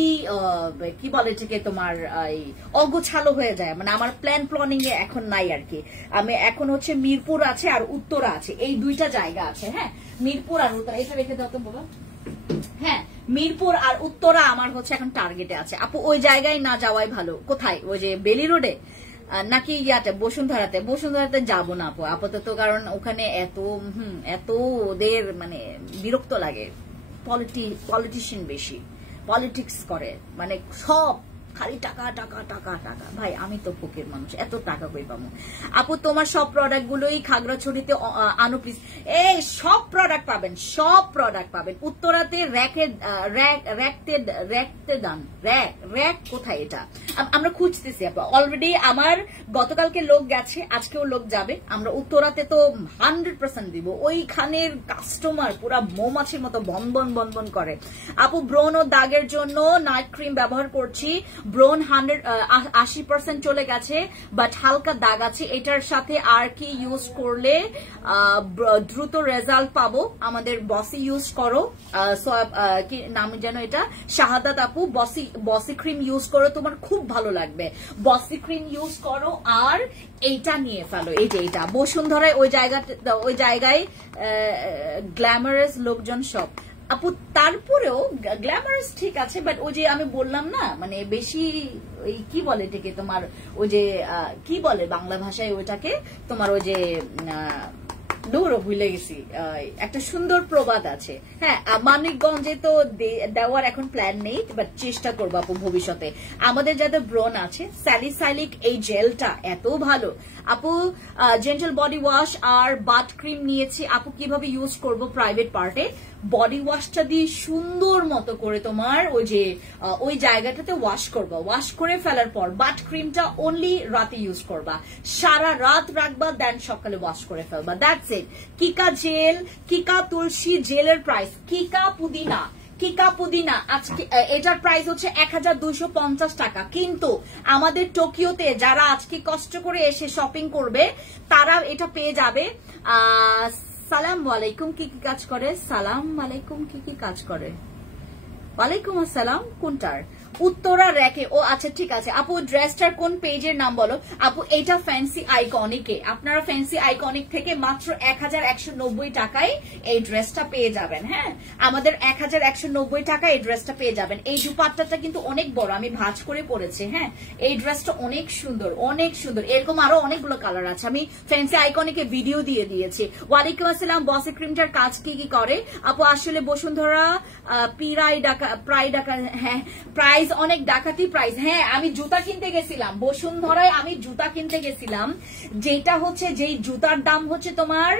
কি বলে এটাকে তোমার অগোছালো হয়ে যায়, মানে আমার প্ল্যানিং এ এখন নাই আর কি। আমি এখন হচ্ছে মিরপুর আছে আর উত্তরা আছে, এই দুইটা জায়গা আছে। হ্যাঁ, মিরপুর আর উত্তরা, এটা রেখে দাও তো বাবা। হ্যাঁ, মিরপুর আর উত্তরা আমার হচ্ছে এখন টার্গেটে আছে আপু। ওই জায়গায় না যাওয়াই ভালো। কোথায়? ওই যে বেলি রোডে। নাকি বসুন্ধরাতে যাবো না আপু আপাতত, কারণ ওখানে এত ওদের মানে বিরক্ত লাগে, পলিটিশিয়ান বেশি, পলিটিক্স করে, মানে সব খালি টাকা টাকা টাকা টাকা। ভাই আমি তো ফকির মানুষ, এত টাকা কই পাবো আপু? তোমার সব প্রোডাক্ট গুলোই খাগড়াছড়িতে আনো প্লিজ। এই সব প্রোডাক্ট পাবেন উত্তরাতে, র্যাক কোথায় এটা আমরা খুঁজতেছি আপু। অলরেডি আমার গতকালকে লোক গেছে, আজকেও লোক যাবে। আমরা উত্তরাতে তো 100% দিব। ওইখানের কাস্টমার পুরা মৌমাছির মতো বন করে আপু। ব্রণ ও দাগের জন্য নাইট ক্রিম ব্যবহার করছি, ব্রোন 80% চলে গেছে, বাট হালকা দাগ আছে। এটার সাথে আর কি ইউজ করলে দ্রুত রেজাল্ট পাবো? আমাদের বসি ইউজ করো, কি নাম যেন এটা, শাহাদাত আপু। বসি ক্রিম ইউজ করো, তোমার খুব ভালো লাগবে। বসি ক্রিম ইউজ করো আর এইটা নিয়ে ফেলো, এই যে এটা বসুন্ধরায় ওই জায়গায় গ্ল্যামারাস লোকজন সব আপু। তারপরেও গ্ল্যামারাস ঠিক আছে, বাট ওই যে আমি বললাম না, মানে বেশি ওই কি বলে এটাকে তোমার, ওই যে কি বলে বাংলা ভাষায় ওইটাকে তোমার, ওই যে দূরও ভুলে গেছি, একটা সুন্দর প্রবাদ আছে। হ্যাঁ, মানিকগঞ্জে তো দেওয়ার এখন প্ল্যান নেই, বাট চেষ্টা করবো আপু ভবিষ্যতে। আমাদের যাদের ব্রণ আছে, স্যালিসাইলিক এই জেলটা এত ভালো আপু। জেন্টাল বডি ওয়াশ আর বাথ ক্রিম নিয়েছি আপু, কিভাবে ইউজ করব? প্রাইভেট পার্টে বডি ওয়াশটা দিয়ে সুন্দর মতো করে তোমার ওই জায়গাটাতে ওয়াশ করবা। ওয়াশ করে ফেলার পর বাথ ক্রিমটা অনলি রাতে ইউজ করবা, সারা রাত রাখবা, দেন সকালে ওয়াশ করে ফেলবা। That's it. কিকা জেল, কিকা তুলসী জেলের প্রাইস, কিকা পুদিনা আজকে এটার প্রাইস হচ্ছে 1250 টাকা। কিন্তু আমাদের টোকিওতে যারা আজকে কষ্ট করে এসে শপিং করবে তারা এটা পেয়ে যাবে। সালাম আলাইকুম, কি কাজ করে? সালাম আলাইকুম, কি কাজ করে? ওয়ালাইকুম আসসালাম। কোনটার? উত্তরা র্যাকে। ও আচ্ছা ঠিক আছে আপু। ড্রেসটার কোন পেজের নাম বলো আপু? এটা ফ্যান্সি আইকনিকে। আপনারা ফ্যান্সি আইকনিক থেকে মাত্র 1190 টাকায় এই ড্রেসটা পেয়ে যাবেন। হ্যাঁ, আমাদের 1190 টাকায় এই ড্রেসটা পেয়ে যাবেন। এই দুপাট্টাটা কিন্তু অনেক বড়, আমি ভাঁজ করে পরেছি। হ্যাঁ, এই ড্রেসটা অনেক সুন্দর, অনেক সুন্দর। এরকম আরো অনেকগুলো কালার আছে, আমি ফ্যান্সি আইকনিকে ভিডিও দিয়ে দিয়েছি। ওয়ালাইকুম আসসালাম। বসি ক্রিমটার কাজ কি করে আপু? আসলে বসুন্ধরা প্রায় ডাকা, হ্যাঁ প্রাইস অনেক ডাকাতি প্রাইস। হ্যাঁ, আমি জুতা কিনতে গেছিলাম বসুন্ধরায়, যেটা হচ্ছে যেই জুতার দাম হচ্ছে তোমার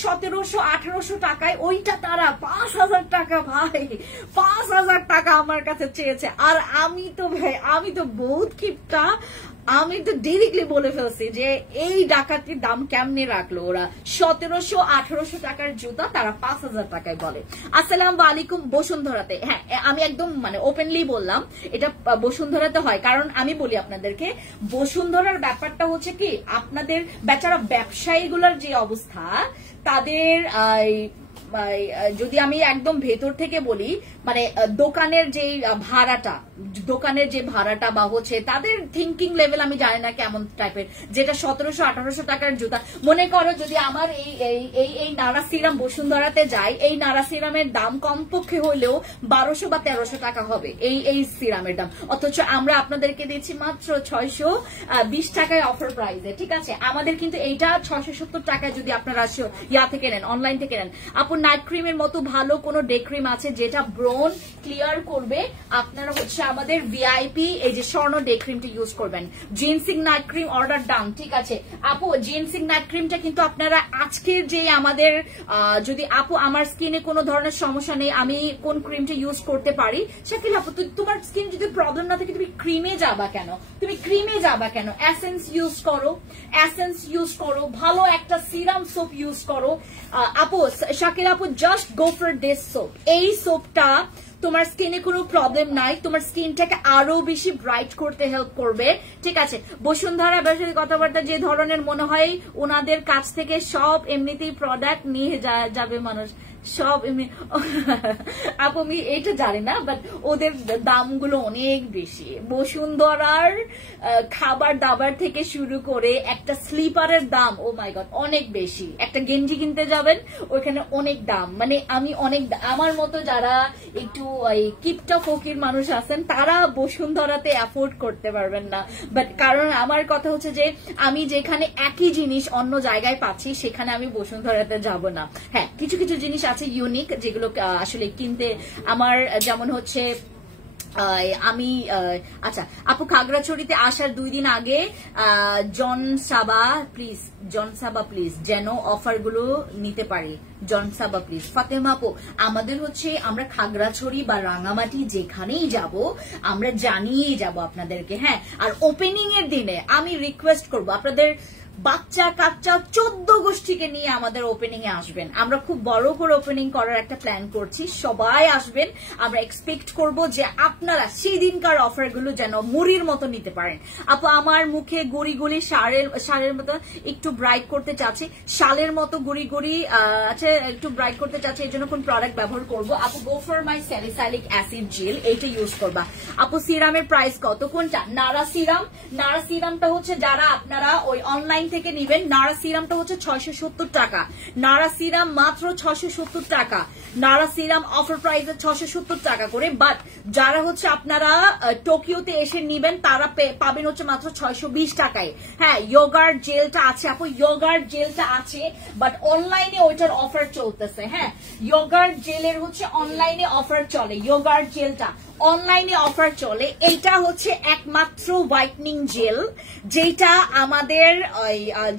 1700-1800 টাকায়, ওইটা তারা 5000 টাকা, ভাই 5000 টাকা আমার কাছে চেয়েছে। আর আমি তো বহুত ক্ষিপ্তা, আমি তো ডিরেক্টলি বলে ফেলছি যে এই ডাকাতির দাম কেমনে রাখলো ওরা। 1700-1800 টাকার জুতা তারা 5000 টাকায় বলে। আসসালামু আলাইকুম। বসুন্ধরাতে, হ্যাঁ আমি একদম মানে ওপেনলি বললাম এটা বসুন্ধরাতে হয়, কারণ আমি বলি আপনাদেরকে বসুন্ধরার ব্যাপারটা হচ্ছে কি, আপনাদের বেচারা ব্যবসায়ীগুলোর যে অবস্থা, তাদের যদি আমি একদম ভেতর থেকে বলি, মানে দোকানের যে ভাড়াটা বা হচ্ছে তাদের থিঙ্কিং লেভেল আমি জানি না কেমন টাইপের, যেটা 1700-1800 টাকার জুতা। মনে করো যদি আমার এই নারা সিরাম বসুন্ধরাতে যায়, এই নারা সিরামের দাম কমপক্ষে হইলেও 1200 বা 1300 টাকা হবে এই সিরামের দাম, অথচ আমরা আপনাদেরকে দিচ্ছি মাত্র 620 টাকায় অফার প্রাইসে। ঠিক আছে, আমাদের কিন্তু এইটা 670 টাকায় যদি আপনারা থেকে নেন, অনলাইন থেকে নেন। আপু নাইট ক্রিমের মতো ভালো কোনো ডে ক্রিম আছে যেটা ব্রণ ক্লিয়ার করবে? আপনারা হচ্ছে আমাদের ভিআইপি এই যে স্বর্ণ ডে ক্রিমটা ইউজ করবেন। জিনসিং নাইট ক্রিম অর্ডার ডান। ঠিক আছে আপু, জিনসিং নাইট ক্রিমটা কিন্তু আপনারা আজকের যে আমাদের যদি আপু আমার স্কিনে কোনো ধরনের সমস্যা নেই, আমি কোন ক্রিমটা ইউজ করতে পারি? শাকিল আপু, তোমার স্কিন যদি প্রবলেম না থাকে তুমি ক্রিমে যাবা কেন? এসেন্স ইউজ করো, ভালো একটা সিরাম সোপ ইউজ করো আপু। শাকিল আপু, just go for this soap. এই সোপটা তোমার স্কিনে কোনো প্রবলেম নাই, তোমার স্কিনটাকে আরো বেশি ব্রাইট করতে হেল্প করবে। ঠিক আছে, বসুন্ধরা ব্যবসায়ী কথাবার্তা যে ধরনের মনে হয় ওনাদের কাছ থেকে সব এমনিতেই প্রোডাক্ট নিয়ে যাবে মানুষ। সব আপু আমি এটা জানি না, বাট ওদের দামগুলো অনেক বেশি। বসুন্ধরার খাবার দাবার থেকে শুরু করে একটা স্লিপারের দাম, ও মাই গড, অনেক বেশি। একটা গেঞ্জি কিনতে যাবেন ওইখানে অনেক দাম, মানে আমি অনেক, আমার মতো যারা একটু কিপটা ফকির মানুষ আছেন তারা বসুন্ধরাতে অ্যাফোর্ড করতে পারবেন না। বাট কারণ আমার কথা হচ্ছে যে আমি যেখানে একই জিনিস অন্য জায়গায় পাচ্ছি সেখানে আমি বসুন্ধরাতে যাব না। হ্যাঁ, কিছু কিছু জিনিস আছে ইউনিক যেগুলো আসলে কিনতে আমার, যেমন হচ্ছে আমি আচ্ছা আপু খাগড়াছড়িতে আসার 2 দিন আগে জন সাবা প্লিজ যেন অফার গুলো নিতে পারি। জন সাবা প্লিজ। ফাতেমা আপু আমাদের হচ্ছে আমরা খাগড়াছড়ি বা রাঙামাটি যেখানেই যাব আমরা জানিয়েই যাব আপনাদেরকে। হ্যাঁ, আর ওপেনিং এর দিনে আমি রিকোয়েস্ট করব আপনাদের বাচ্চা কাচ্চা 14 গোষ্ঠীকে নিয়ে আমাদের ওপেনিং এ আসবেন। আমরা খুব বড় করে ওপেনিং করার একটা প্ল্যান করছি, সবাই আসবেন। আমরা এক্সপেক্ট করব যে আপনারা সেই দিনকার অফার গুলো যেন মুড়ির মতো নিতে পারেন। আপু আমার মুখে গুড়ি গুড়ি শাড়ের মতো একটু ব্রাইট করতে চাচ্ছি, শালের মতো গুড়ি গুড়ি আচ্ছা একটু ব্রাইট করতে চাচ্ছি, এর জন্য কোন প্রোডাক্ট ব্যবহার করব? আপু go for my salicylic acid gel, এইটা ইউজ করবা। আপু সিরামের প্রাইস কত? কোনটা? নারা সিরাম। নারা সিরামটা হচ্ছে যারা আপনারা ওই অনলাইন থেকে নিবেন, নারা সিরামটা হচ্ছে 670 টাকা। নারা সিরাম মাত্র 670 টাকা। নারা সিরাম অফার প্রাইসে 670 টাকা করে। বাট যারা হচ্ছে আপনারা টোকিওতে এসে নিবেন তারা পাবেন হচ্ছে মাত্র 620 টাকায়। হ্যাঁ, ইয়োগার্ট জেলটা আছে আপু, ইয়োগার্ট জেলটা আছে, বাট অনলাইনে ওইটার অফার চলতেছে। হ্যাঁ, ইয়োগার্ট জেলের হচ্ছে অনলাইনে অফার চলে, ইয়োগার্ট জেলটা অনলাইনে অফার চলে। এইটা হচ্ছে একমাত্র হোয়াইটনিং জেল যেটা আমাদের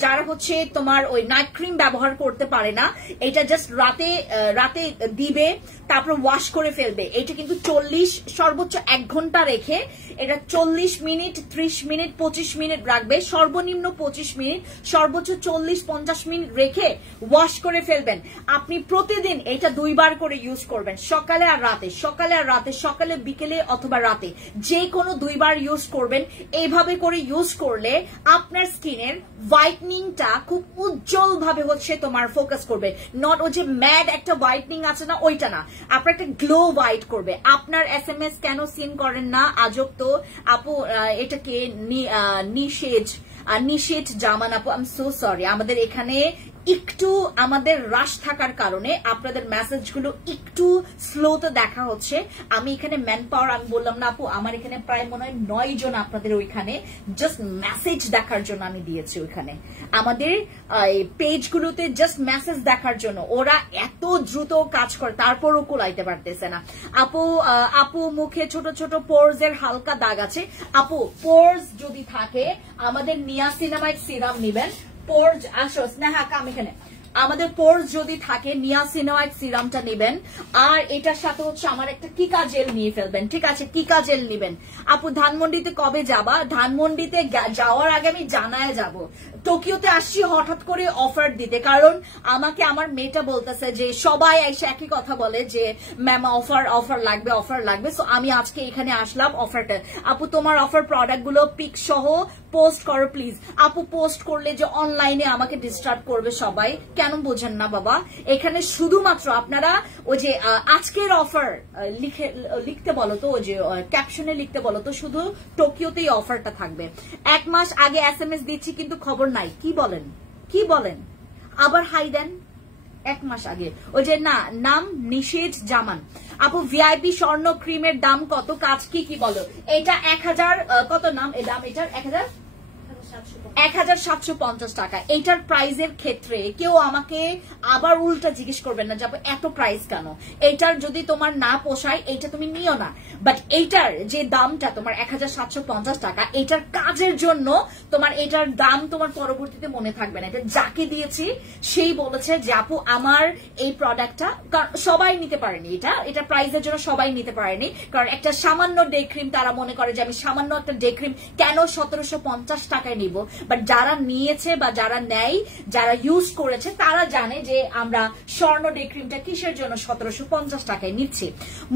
যারা হচ্ছে তোমার ওই নাইট ক্রিম ব্যবহার করতে পারে না, এটা জাস্ট রাতে দিবে তারপর ওয়াশ করে ফেলবে। এটা কিন্তু 40 সর্বোচ্চ 1 ঘন্টা রেখে এটা 40 মিনিট 30 মিনিট 25 মিনিট রাখবে, সর্বনিম্ন 25 মিনিট, সর্বোচ্চ 40-50 মিনিট রেখে ওয়াশ করে ফেলবেন। আপনি প্রতিদিন এটা 2 বার করে ইউজ করবেন, সকালে আর রাতে, সকালে বিকেলে অথবা রাতে, যে কোনো 2 বার ইউজ করবেন। এইভাবে করে ইউজ করলে আপনার স্কিনের হোয়াইটনিংটা খুব উজ্জ্বল ভাবে হচ্ছে তোমার ফোকাস করবে। নট ও যে ম্যাড একটা হোয়াইটনিং আছে না, ওইটা না, আপনার একটা গ্লো হোয়াইট করবে। আপনার SMS কেন সিন করেন না? আজব তো আপু, এটাকে নিষেধ জামান আপু, আই এম সো সরি। আমাদের এখানে একটু আমাদের রাশ থাকার কারণে আপনাদের মেসেজগুলো একটু স্লোতে দেখা হচ্ছে। আমি এখানে ম্যান পাওয়ার, আমি বললাম না আপু, আমার এখানে প্রায় মনে হয় 9 জন আপনাদের ওইখানে জাস্ট মেসেজ দেখার জন্য আমি দিয়েছি। ওইখানে আমাদের পেজগুলোতে জাস্ট মেসেজ দেখার জন্য ওরা এত দ্রুত কাজ করে, তারপরও কোলাইতে পারতেছে না। আপু মুখে ছোট ছোট পোর্স এর হালকা দাগ আছে। আপু পোর্স যদি থাকে আমাদের নিয়াসিনামাইড সিরাম নিবেন। পোর্স আসো স্নেহা কাম এখানে, আমাদের পোর্স যদি থাকে নিয়াসিনামাইড সিরামটা নেবেন। আর এটার সাথে হচ্ছে আমার একটা কিকা জেল নিয়ে ফেলবেন, ঠিক আছে? কিকা জেল নিবেন। আপু ধানমন্ডিতে কবে যাবা? ধানমন্ডিতে যাওয়ার আগে আমি জানায় যাব। টোকিওতে আসছি হঠাৎ করে অফার দিতে, কারণ আমাকে আমার মেয়েটা বলতেছে যে সবাই এসে একই কথা বলে যে ম্যাম অফার লাগবে। সো আমি আজকে এখানে আসলাম অফারটা। আপু তোমার অফার প্রোডাক্ট গুলো পিক সহ পোস্ট করো প্লিজ। আপু পোস্ট করলে যে অনলাইনে আমাকে ডিস্টার্ব করবে সবাই, কেন বোঝেন না বাবা? এখানে শুধুমাত্র আপনারা ওই যে আজকের অফার লিখতে বলো তো, ওই যে ক্যাপশনে লিখতে বলো তো, শুধু টোকিওতেই অফারটা থাকবে। 1 মাস আগে SMS দিচ্ছি কিন্তু খবর নাই। কি বলেন? আবার হাই দেন। 1 মাস আগে ওই যে নাম নিষেধ জামান। আপু ভিআইপি স্বর্ণ ক্রিমের দাম কত? কাজ কি বলো? এটা 1000 কত নাম? এই দাম এটার 1750 টাকা। এইটার প্রাইজের ক্ষেত্রে কেউ আমাকে আবার উল্টা জিজ্ঞেস করবেন না যে এত প্রাইস কেন। এইটার যদি তোমার না পোষায় এইটা তুমি নিও না, বাট এইটার যে দামটা তোমার 1750 টাকা, এইটার কাজের জন্য তোমার এটার দাম তোমার পরবর্তীতে মনে থাকবে না। এটা যাকে দিয়েছি সেই বলেছে যে আপু আমার এই প্রোডাক্টটা সবাই নিতে পারেনি, এটা প্রাইজের জন্য সবাই নিতে পারেনি। কারণ একটা সামান্য ডে ক্রিম তারা মনে করে যে আমি সামান্য একটা ডে ক্রিম কেন 1750 টাকায় নিব। নিব, বাট যারা নিয়েছে বা যারা নেয়, যারা ইউজ করেছে তারা জানে যে আমরা স্বর্ণ ডে ক্রিমটা কিসের জন্য 1750 টাকায় নিচ্ছি।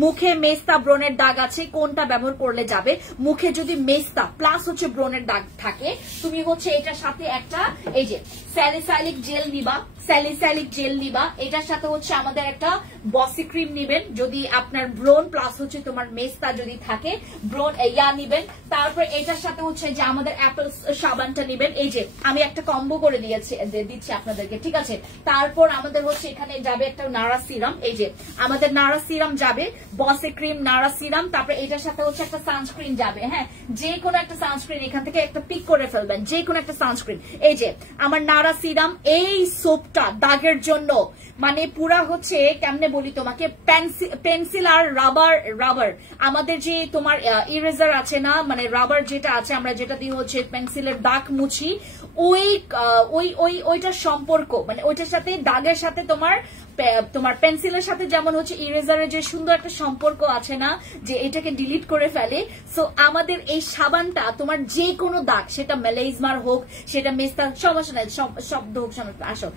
মুখে মেস্তা ব্রণের দাগ আছে, কোনটা ব্যবহার করলে যাবে? মুখে যদি মেস্তা প্লাস হচ্ছে ব্রণের দাগ থাকে, তুমি হচ্ছে এটার সাথে একটা এই যে স্যালিসাইলিক জেল নিবা, স্যালিসাইলিক জেল নিবা, এটার সাথে হচ্ছে আমাদের একটা বসি ক্রিম নিবেন যদি আপনার ব্রণ প্লাস হচ্ছে তোমার মেস্তা যদি থাকে, ব্রণ নিবেন। তারপর এটার সাথে হচ্ছে যে আমাদের অ্যাপেল সাবানটা নিবেন। এই যে আমি একটা কম্বো করে দিচ্ছি আপনাদেরকে, ঠিক আছে। তারপর আমাদের হচ্ছে এখানে যাবে একটা নারা সিরাম, এই যে আমাদের নারা সিরাম যাবে, বসি ক্রিম, নারা সিরাম। তারপর এটার সাথে হচ্ছে একটা সানস্ক্রিন যাবে। হ্যাঁ, যে কোনো একটা সানস্ক্রিন এখান থেকে একটা পিক করে ফেলবেন, যে কোনো একটা সানস্ক্রিন। এই যে আমার নারা সিরাম, এই সোপটা দাগের জন্য মানে পুরা হচ্ছে কেমনে বলি তোমাকে, পেন্সিল আর রাবার আমাদের যে তোমার ইরেজার আছে না, মানে রাবার যেটা আছে আমরা যেটা দিয়ে হচ্ছে পেন্সিলের দাগ মুছি, ওইটার সম্পর্ক মানে ওইটার সাথে দাগের সাথে তোমার পেন্সিলের সাথে যেমন হচ্ছে ইরেজারের যে সুন্দর একটা সম্পর্ক আছে না, যে এটাকে ডিলিট করে ফেলে। সো আমাদের এই সাবানটা তোমার যে কোনো দাগ, সেটা মেলাইজমার হোক, সেটা মেস্তার, সমস্যা নাই, শব্দ হোক, আসো,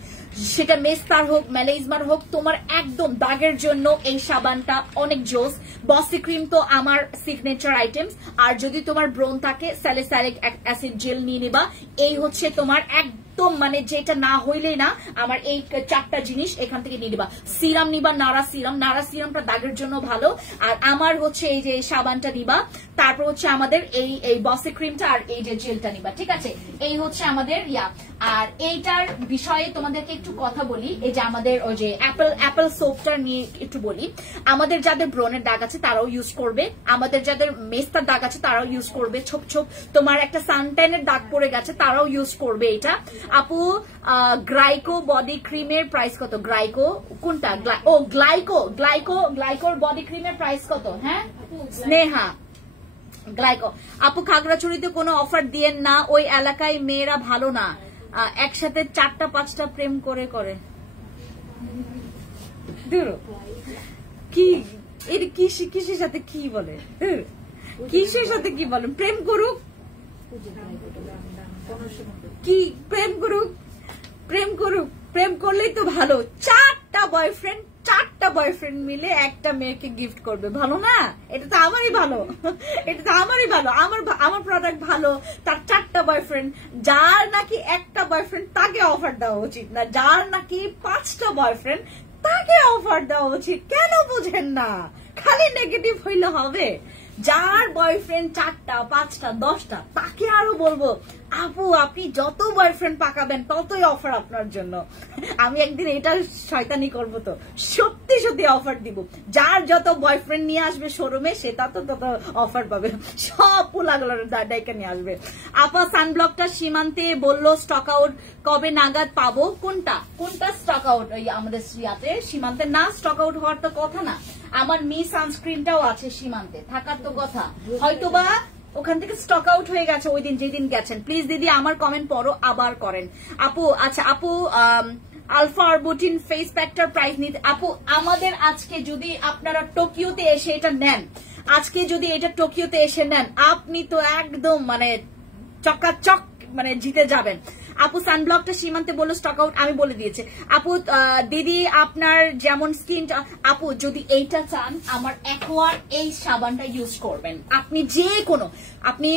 সেটা মেস্তার হোক, মেলাইজমার হোক, তোমার একদম দাগের জন্য এই সাবানটা অনেক জোস। বসি ক্রিম তো আমার সিগনেচার আইটেমস, আর যদি তোমার ব্রণ থাকে স্যালিসাইলিক অ্যাসিড জেল নিয়ে নিবা। এই হচ্ছে তোমার একদম মানে যেটা না হইলেই না, আমার এই 4টা জিনিস এখান থেকে নিয়ে নিবা। সিরাম নিবা, নারা সিরাম, নারা সিরামটা দাগের জন্য ভালো। আর আমার হচ্ছে এই যে সাবানটা নিবা, তারপর হচ্ছে আমাদের এই বসি ক্রিমটা আর এই যে জেলটা নিবা, ঠিক আছে। এই হচ্ছে আমাদের আর এইটার বিষয়ে তোমাদেরকে একটু কথা বলি। এই যে আমাদের ওই যে অ্যাপেল সোপটা নিয়ে একটু বলি। আমাদের যাদের ব্রণের দাগ আছে তারাও ইউজ করবে, আমাদের যাদের মেস্তার দাগ আছে তারাও ইউজ করবে, ছোপ ছোপ তোমার একটা সানট্যানের দাগ পড়ে গেছে তারাও ইউজ করবে এটা। আপু গ্লাইকো বডি ক্রিমের প্রাইস কত? গ্লাইকো কোনটা? গ্লাইকোর বডি ক্রিমের প্রাইস কত? হ্যাঁ স্নেহা, গ্লাইকো আপু খাগড়াছড়িতে কোনো অফার দিয়েন না, ওই এলাকায় মেয়েরা ভালো না, একসাথে 4টা-5টা প্রেম করে কি এর কিসের সাথে কি বলে, কিসের সাথে কি বলেন? প্রেম করুক, কি প্রেম করুক, প্রেম করুক, প্রেম করলেই তো ভালো। 4টা বয়ফ্রেন্ড মিলে একটা মেয়েকে গিফট করবে, ভালো না? এটা তো আমারই ভালো, এটা তো আমারই ভালো, আমার প্রোডাক্ট ভালো। তার 4টা বয়ফ্রেন্ড, যার নাকি একটা বয়ফ্রেন্ড তাকে অফার দেওয়া উচিত না, যার নাকি 5টা বয়ফ্রেন্ড তাকে অফার দেওয়া উচিত। কেন বুঝেন না? খালি নেগেটিভ হইলে হবে? যার বয়ফ্রেন্ড 4টা, 5টা, 10টা, তাকে আরো বলবো আপু আপনি যত বয়ফ্রেন্ড পাকাবেন ততই অফার আপনার জন্য। আমি একদিন এটা শয়তানি করবো, তো সত্যি সত্যি অফার দিব। যার যত বয়ফ্রেন্ড নিয়ে আসবে শোরুমে সে তত অফার পাবে, সব পোলাগুলোর ডাইকা নিয়ে আসবে। আপা সানব্লকটা সীমান্তে বললো স্টক আউট, কবে নাগাদ পাবো? কোনটা স্টক আউট? ওই আমাদের সীমান্তে না, স্টক আউট হওয়ার তো কথা না। আমার মি সানস্ক্রিনটাও আছে সীমান্তে, থাকার তো কথা, হয়তোবা ওখান থেকে স্টক আউট হয়ে গেছে ওই দিন যেদিন গেছেন। প্লিজ দিদি আমার কমেন্ট পড়ো, আবার করেন। আপু আচ্ছা আপু আলফা আরবুটিন ফেস প্যাকটার প্রাইস নিতে, আপু আমাদের আজকে যদি আপনারা টোকিওতে এসে এটা নেন, আজকে যদি এটা টোকিওতে এসে নেন, আপনি তো একদম মানে চকাচক মানে জিতে যাবেন। আপু সানব্লকটা সীমান্তে বললো স্টক আউট, আমি বলে দিয়েছি। আপু দিদি আপনার যেমন স্কিন, আপু যদি এইটা চান আমার অ্যাকোয়ার এই সাবানটা ইউজ করবেন। আপনি যে কোনো, আপনি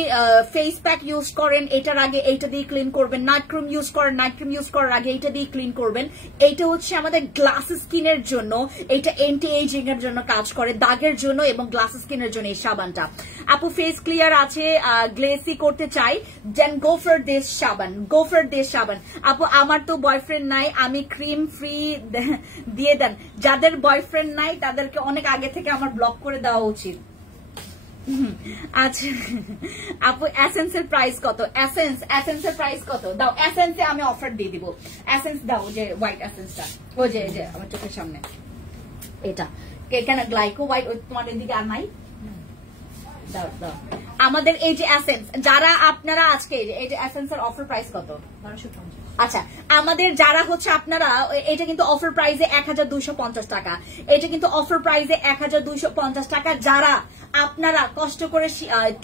ফেস প্যাক ইউজ করেন, এটার আগে এইটা দিয়ে ক্লিন করবেন। নাইট ক্রিম ইউজ করেন, নাইট ক্রিম ইউজ করার আগে এইটা দিয়ে ক্লিন করবেন। এইটা হচ্ছে আমাদের গ্লাস স্কিনের জন্য, এইটা অ্যান্টি এজিং এর জন্য কাজ করে, দাগের জন্য এবং গ্লাস স্কিনের জন্য এই সাবানটা। আপু ফেস ক্লিয়ার আছে, গ্লেসি করতে চাই, দেন গো ফর দিস সাবান, গো ফর দিস সাবান। আপু আমার তো বয়ফ্রেন্ড নাই, আমি ক্রিম ফ্রি দিয়ে দেন। যাদের বয়ফ্রেন্ড নাই তাদেরকে অনেক আগে থেকে আমার ব্লক করে দেওয়া উচিত। আচ্ছা আপু এসেন্সের প্রাইস কত? এসেন্সের প্রাইস কত? দাও, এসেন্সে আমি অফার দিয়ে দিব। এসেন্স দাও, যে হোয়াইট এসেন্সটা, ও যে আমার চোখের সামনে এটা, এখানে গ্লাইকো হোয়াইট, তোমার এদিকে আর নাই, দাও দাও। আমাদের এই যে এসেন্স, যারা আপনারা আজকে এই যে এসেন্সের অফার প্রাইস কত? 1250। আচ্ছা, আমাদের যারা হচ্ছে আপনারা, এটা কিন্তু অফার প্রাইসে 1250 টাকা, এটা কিন্তু অফার প্রাইসে 1250 টাকা। যারা আপনারা কষ্ট করে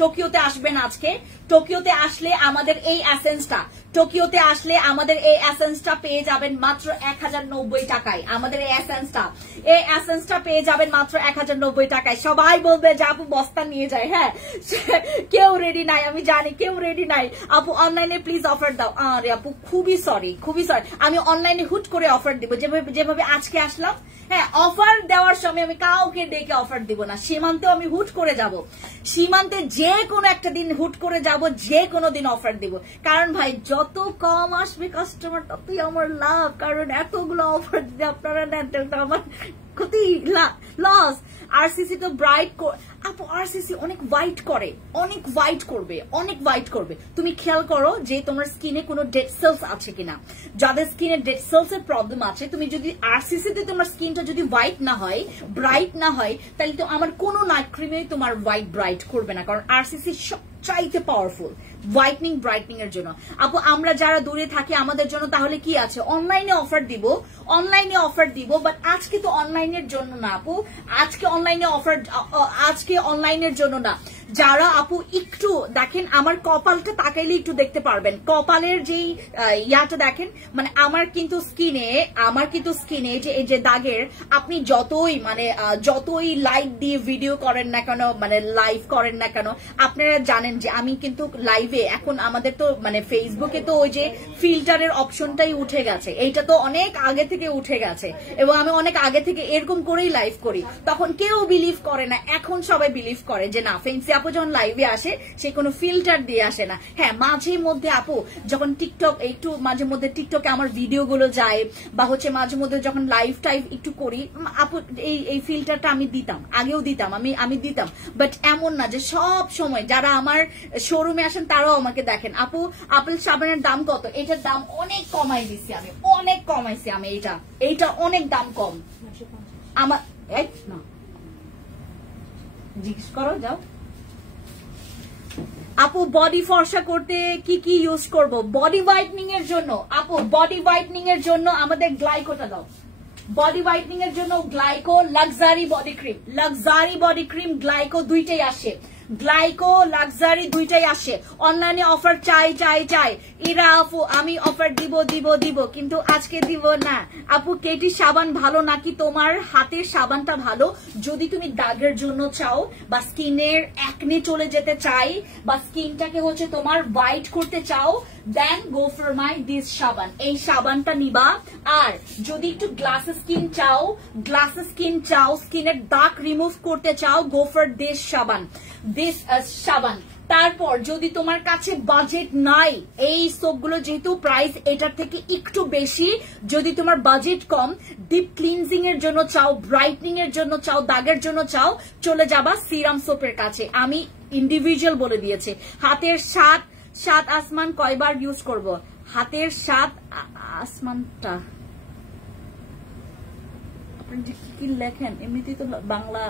টোকিওতে আসবেন, আজকে টোকিওতে আসলে আমাদের এই এসেন্সটা, টোকিওতে আসলে আমাদের এই এসেন্সটা পেয়ে যাবেন মাত্র 1090 টাকায়। আমাদের এই এসেন্সটা পেয়ে যাবেন মাত্র 1090 টাকায়। সবাই বলবে যে আপু বস্তা নিয়ে যায়, হ্যাঁ কেউ রেডি নাই, আমি জানি কেউ রেডি নাই। আপু অনলাইনে প্লিজ অফার দাও। আরে আপু খুবই সরি, আমি অনলাইনে হুট করে অফার দিব, যেভাবে আজকে আসলাম। হ্যাঁ, অফার দেওয়ার সময় আমি কাউকে ডেকে অফার দিব না। সীমান্তে আমি হুট করে যাব, সীমান্তে যে কোনো একটা দিন হুট করে যাব, যে কোনো দিন অফার দিব। কারণ ভাই যত কম আসবে কাস্টমার ততই আমার লাভ, কারণ এতগুলো অফার যদি আপনারা নেন তাহলে আমার ক্ষতি, লস। আরসিসি তো ব্রাইট, আপু আরসিসি অনেক হোয়াইট করে, অনেক হোয়াইট করবে। তুমি খেয়াল করো যে তোমার স্কিনে কোনো ডেড সেলস আছে কিনা। যাদের স্কিনে ডেড সেলস এর প্রবলেম আছে, তুমি যদি আরসিসি তে তোমার স্কিনটা যদি হোয়াইট না হয়, ব্রাইট না হয়, তাহলে তো আমার কোনো নাইট ক্রিমে তোমার হোয়াইট ব্রাইট করবে না, কারণ আরসিসি সবচাইতে পাওয়ারফুল হোয়াইটনিং ব্রাইটনিং এর জন্য। আপু আমরা যারা দূরে থাকি আমাদের জন্য তাহলে কি আছে? অনলাইনে অফার দিব, বাট আজকে তো অনলাইনের জন্য না আপু, আজকে অনলাইনের জন্য না। যারা আপু একটু দেখেন, আমার কপালটা তাকাইলে একটু দেখতে পারবেন, কপালের যেই ইয়াটা দেখেন, মানে আমার কিন্তু স্কিনে এই যে দাগের, আপনি যতই লাইট দিয়ে ভিডিও করেন না কেন, মানে লাইভ করেন না কেন, আপনারা জানেন যে আমি কিন্তু লাইভে, এখন আমাদের তো মানে ফেসবুকে তো ওই যে ফিল্টারের অপশনটাই উঠে গেছে, এইটা তো অনেক আগে থেকে উঠে গেছে, এবং আমি অনেক আগে থেকে এরকম করেই লাইভ করি। তখন কেউ বিলিভ করে না, এখন সবাই বিলিভ করে যে না, ফেন্সি আপু যখন লাইভে আসে সে কোনো ফিল্টার দিয়ে আসে না। হ্যাঁ, মাঝে মধ্যে আপু যখন মাঝে মধ্যে টিকটকে আমার ভিডিও গুলো যায়, বা হচ্ছে মাঝে মধ্যে যখন লাইভ টাইভ একটু করি, আপু এই ফিল্টারটা আমি দিতাম, আগেও দিতাম, আমি দিতাম, বাট এমন না যে সব সময়। যারা আমার শোরুমে আসেন তারাও আমাকে দেখেন, আপু আপেল সাবানের দাম কত? এটার দাম অনেক কমাই দিছি আমি, অনেক কমাইছি আমি, এইটা অনেক দাম কম। আমার না জিজ্ঞেস করো, যাও। আপু বডি ফর্সা করতে কি কি ইউজ করব? বডি হোয়াইটনিং এর জন্য আপু, বডি হোয়াইটনিং এর জন্য আমাদের গ্লাইকোটা দাও। বডি হোয়াইটনিং এর জন্য গ্লাইকো, লাক্সারি বডি ক্রিম গ্লাইকো দুইটাই আসে, গ্লাইকো লাক্সারি দুইটাই আসে। অনলাইনে অফার চাই ইরা আপু, আমি অফার দিব কিন্তু আজকে দিব না। আপু কেটি সাবান ভালো নাকি তোমার হাতের সাবানটা ভালো? যদি তুমি দাগের জন্য চাও, বা স্কিনের একনে চলে যেতে চাই, বা স্কিনটাকে হচ্ছে তোমার হোয়াইট করতে চাও, দেন গো ফর মাই দিস সাবান, এই সাবানটা নিবা। আর যদি একটু গ্লাস স্কিন চাও, স্কিনের দাগ রিমুভ করতে চাও, গো ফর দিস সাবান। তারপর যদি তোমার কাছে বাজেট নাই, এই সোপগুলো যেহেতু প্রাইস এটার থেকে একটু বেশি, যদি তোমার বাজেট কম, ডিপ ক্লিনজিং এর জন্য চাও, ব্রাইটনিং এর জন্য চাও, দাগের জন্য চাও, চলে যাবা সিরাম সোপের কাছে। আমি ইন্ডিভিজুয়াল বলে দিয়েছি। হাতের সাত আসমান কয়বার ইউজ করব? হাতের সাত আসমানটা আপনি কি লেখেন, এমনিতেই তো বাংলা।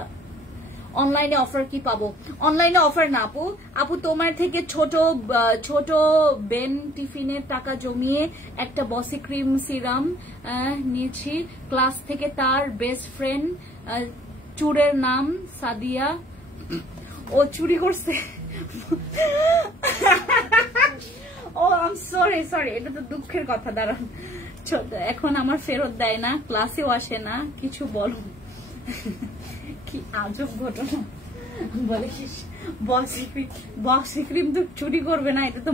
অনলাইনে অফার কি পাবো? অনলাইনে অফার না আপু তোমার থেকে ছোট বেন টিফিনের টাকা জমিয়ে একটা বসি ক্রিম সিরাম নিয়েছি ক্লাস থেকে, তার বেস্ট ফ্রেন্ড চুরের নাম সাদিয়া, ও চুরি করছে। ও আই এম সরি, এটা তো দুঃখের কথা। দাঁড়ান, এখন আমার ফেরত দেয় না, ক্লাসেও আসে না, কিছু বলো। কি আজব ঘটনা। বলে বক্সি ক্রিম তো চুরি করবে না, এটা তো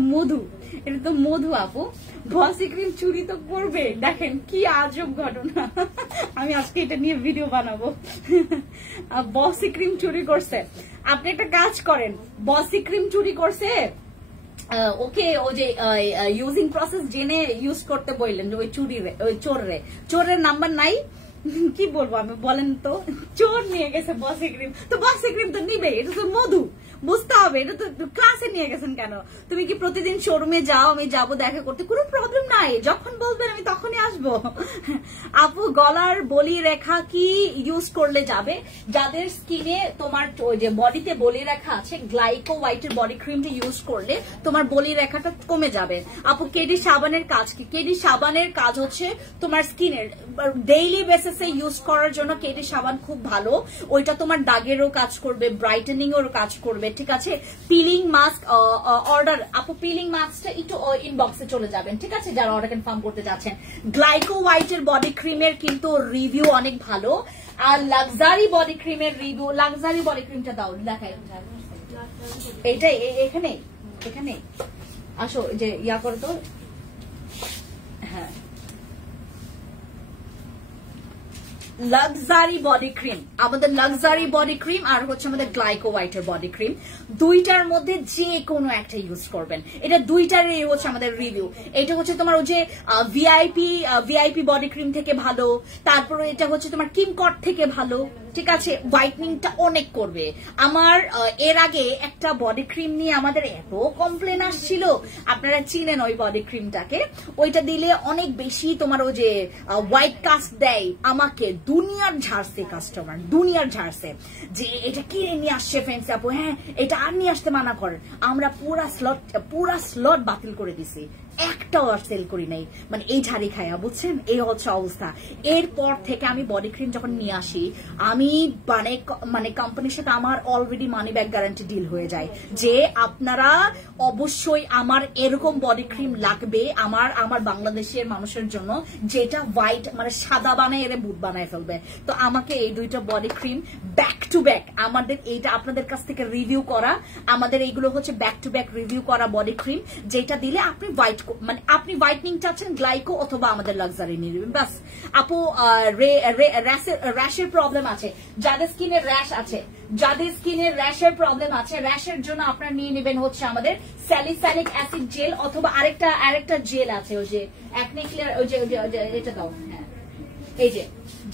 মধু আপু, বক্সি ক্রিম চুরি তো করবে। দেখেন কি আজব ঘটনা। আমি আজকে এটা নিয়ে ভিডিও বানাবো। বক্সি ক্রিম চুরি করছে। আপনি একটা কাজ করেন, বক্সি ক্রিম চুরি করছে, ওকে ও যে ইউজিং প্রসেস জেনে ইউজ করতে বললেন, যে ওই চোরের নাম্বার নাই, কি বলবো আমি, বলেন তো? চোর নিয়ে গেছে বসি ক্রিম, তো বসি ক্রিম তো নিবে, এটা তো বুঝতে হবে, এটা তো ক্লাসে নিয়ে গেছেন কেন? তুমি কি প্রতিদিন শোরুমে যাও? আমি যাবো দেখা করতে, কোনো প্রবলেম নাই, যখন বলবেন আমি তখনই আসবো। আপু গলার বলি রেখা কি ইউজ করলে যাবে? যাদের স্কিনে তোমার ওই যে বডিতে বলি রেখা আছে, গ্লাইকো হোয়াইটের বডি ক্রিমটা ইউজ করলে তোমার বলি রেখাটা কমে যাবে। আপু কেডি সাবানের কাজ কি? কেডি সাবানের কাজ হচ্ছে তোমার স্কিনের ডেইলি বেসিসে ইউজ করার জন্য কেডি সাবান খুব ভালো। ওইটা তোমার দাগেরও কাজ করবে, ব্রাইটেনিং এরও কাজ করবে, ঠিক আছে? পিলিং মাস্ক অর্ডার, আপু পিলিং মাস্কটা একটু ইনবক্সে চলে যাবেন, ঠিক আছে, যারা অর্ডার কনফার্ম করতে যাচ্ছেন। গ্লাইকো হোয়াইটের বডি ক্রিমের কিন্তু রিভিউ অনেক ভালো, আর লাক্সারি বডি ক্রিমের রিভিউ, লাক্সারি বডি ক্রিমটা দাও, দেখাই এইটাই, এখানে এখানে আসো, যে ইয়া করো তো, হ্যাঁ লাক্সারি বডি ক্রিম, আমাদের লাক্সারি বডি ক্রিম আর হচ্ছে আমাদের গ্লাইকো হোয়াইটের বডি ক্রিম, দুইটার মধ্যে যে কোনো একটা ইউজ করবেন। এটা দুইটারই হচ্ছে আমাদের রিভিউ। এটা হচ্ছে তোমার ওই যে ভিআইপি বডি ক্রিম থেকে ভালো, তারপরে এটা হচ্ছে তোমার কিমকট থেকে ভালো, ঠিক আছে? হোয়াইটনিংটা অনেক করবে। আমার এর আগে একটা বডি ক্রিম নিয়ে আমাদের এত কমপ্লেন আসছিল, আপনারা চিনেন ওই বডি ক্রিমটাকে, ওইটা দিলে অনেক বেশি তোমার ওই যে হোয়াইট কাস্ট দেয়। আমাকে দুনিয়ার ঝাড়ছে কাস্টমার, দুনিয়ার ঝাড়ছে যে এটা কিনে নিয়ে আসছে ফ্রেন্ডস আপু, হ্যাঁ এটা আর নিয়ে আসতে মানা করেন। আমরা পুরা স্লট বাতিল করে দিছি, একটাও আর সেল করি নাই, মানে এই ঝাড়ি খায়া, বুঝছেন? এই হচ্ছে অবস্থা। এরপর থেকে আমি বডি ক্রিম যখন নিয়ে আসি, আমি মানে কোম্পানির সাথে আমার already money back guarantee deal হয়ে যায় যে আপনারা অবশ্যই আমার এরকম বডি ক্রিম লাগবে আমার বাংলাদেশের মানুষের জন্য, যেটা হোয়াইট মানে সাদা বানায় এর বুট বানায় ফেলবে। তো আমাকে এই দুইটা body cream back to back, আমাদের এইটা আপনাদের কাছ থেকে রিভিউ করা, আমাদের এইগুলো হচ্ছে ব্যাক টু ব্যাক রিভিউ করা বডি ক্রিম, যেটা দিলে আপনি মানে আপনি হোয়াইটনিং চাচ্ছেন গ্লাইকো অথবা আমাদের লাক্সারি নিয়ে নেবেন ব্যাস। আপু র্যাশের প্রবলেম আছে, যাদের স্কিনের র্যাশ আছে, যাদের স্কিনের র্যাশের প্রবলেম আছে, র্যাশের জন্য আপনারা নিয়ে নেবেন হচ্ছে আমাদের স্যালিসাইলিক অ্যাসিড জেল, অথবা আরেকটা জেল আছে ওই যে অ্যাকনে ক্লিয়ার, ওই যে এটা দাও, হ্যাঁ এই যে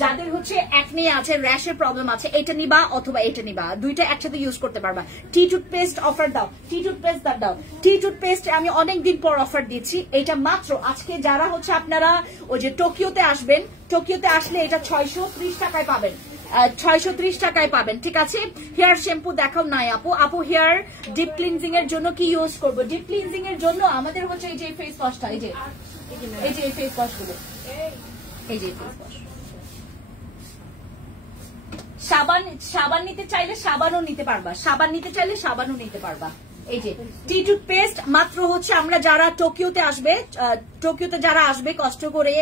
যাদের হচ্ছে অ্যাকনে আছে, র্যাশের প্রবলেম আছে, এটা নিবা অথবা এটা নিবা, দুইটা একসাথে ইউজ করতে পারবা। টি টুথপেস্ট অফার দাও, টি টুথপেস্ট দাও, টি টুথপেস্ট আমি অনেকদিন পর অফার দিচ্ছি। এটা মাত্র আজকে যারা হচ্ছে আপনারা ওই যে টোকিওতে আসবেন, টোকিওতে আসলে এটা 630 টাকায় পাবেন, 630 টাকায় পাবেন, ঠিক আছে? হেয়ার শ্যাম্পু দেখাও নাই আপু। আপু হেয়ার ডিপ ক্লিনজিং এর জন্য কি ইউজ করবো? ডিপ ক্লিনজিং এর জন্য আমাদের হচ্ছে এই যে ফেস ওয়াশটা, এই যে এই ফেস ওয়াশ গুলো, এই যে ফেস ওয়াশ। সাবান নিতে চাইলে সাবানও নিতে পারবা, সাবান নিতে চাইলে সাবানও নিতে পারবা। এই যে টি টুথপেস্ট মাত্র হচ্ছে আমরা যারা টোকিওতে আসবে, টোকিওতে যারা আসবে কষ্ট করে,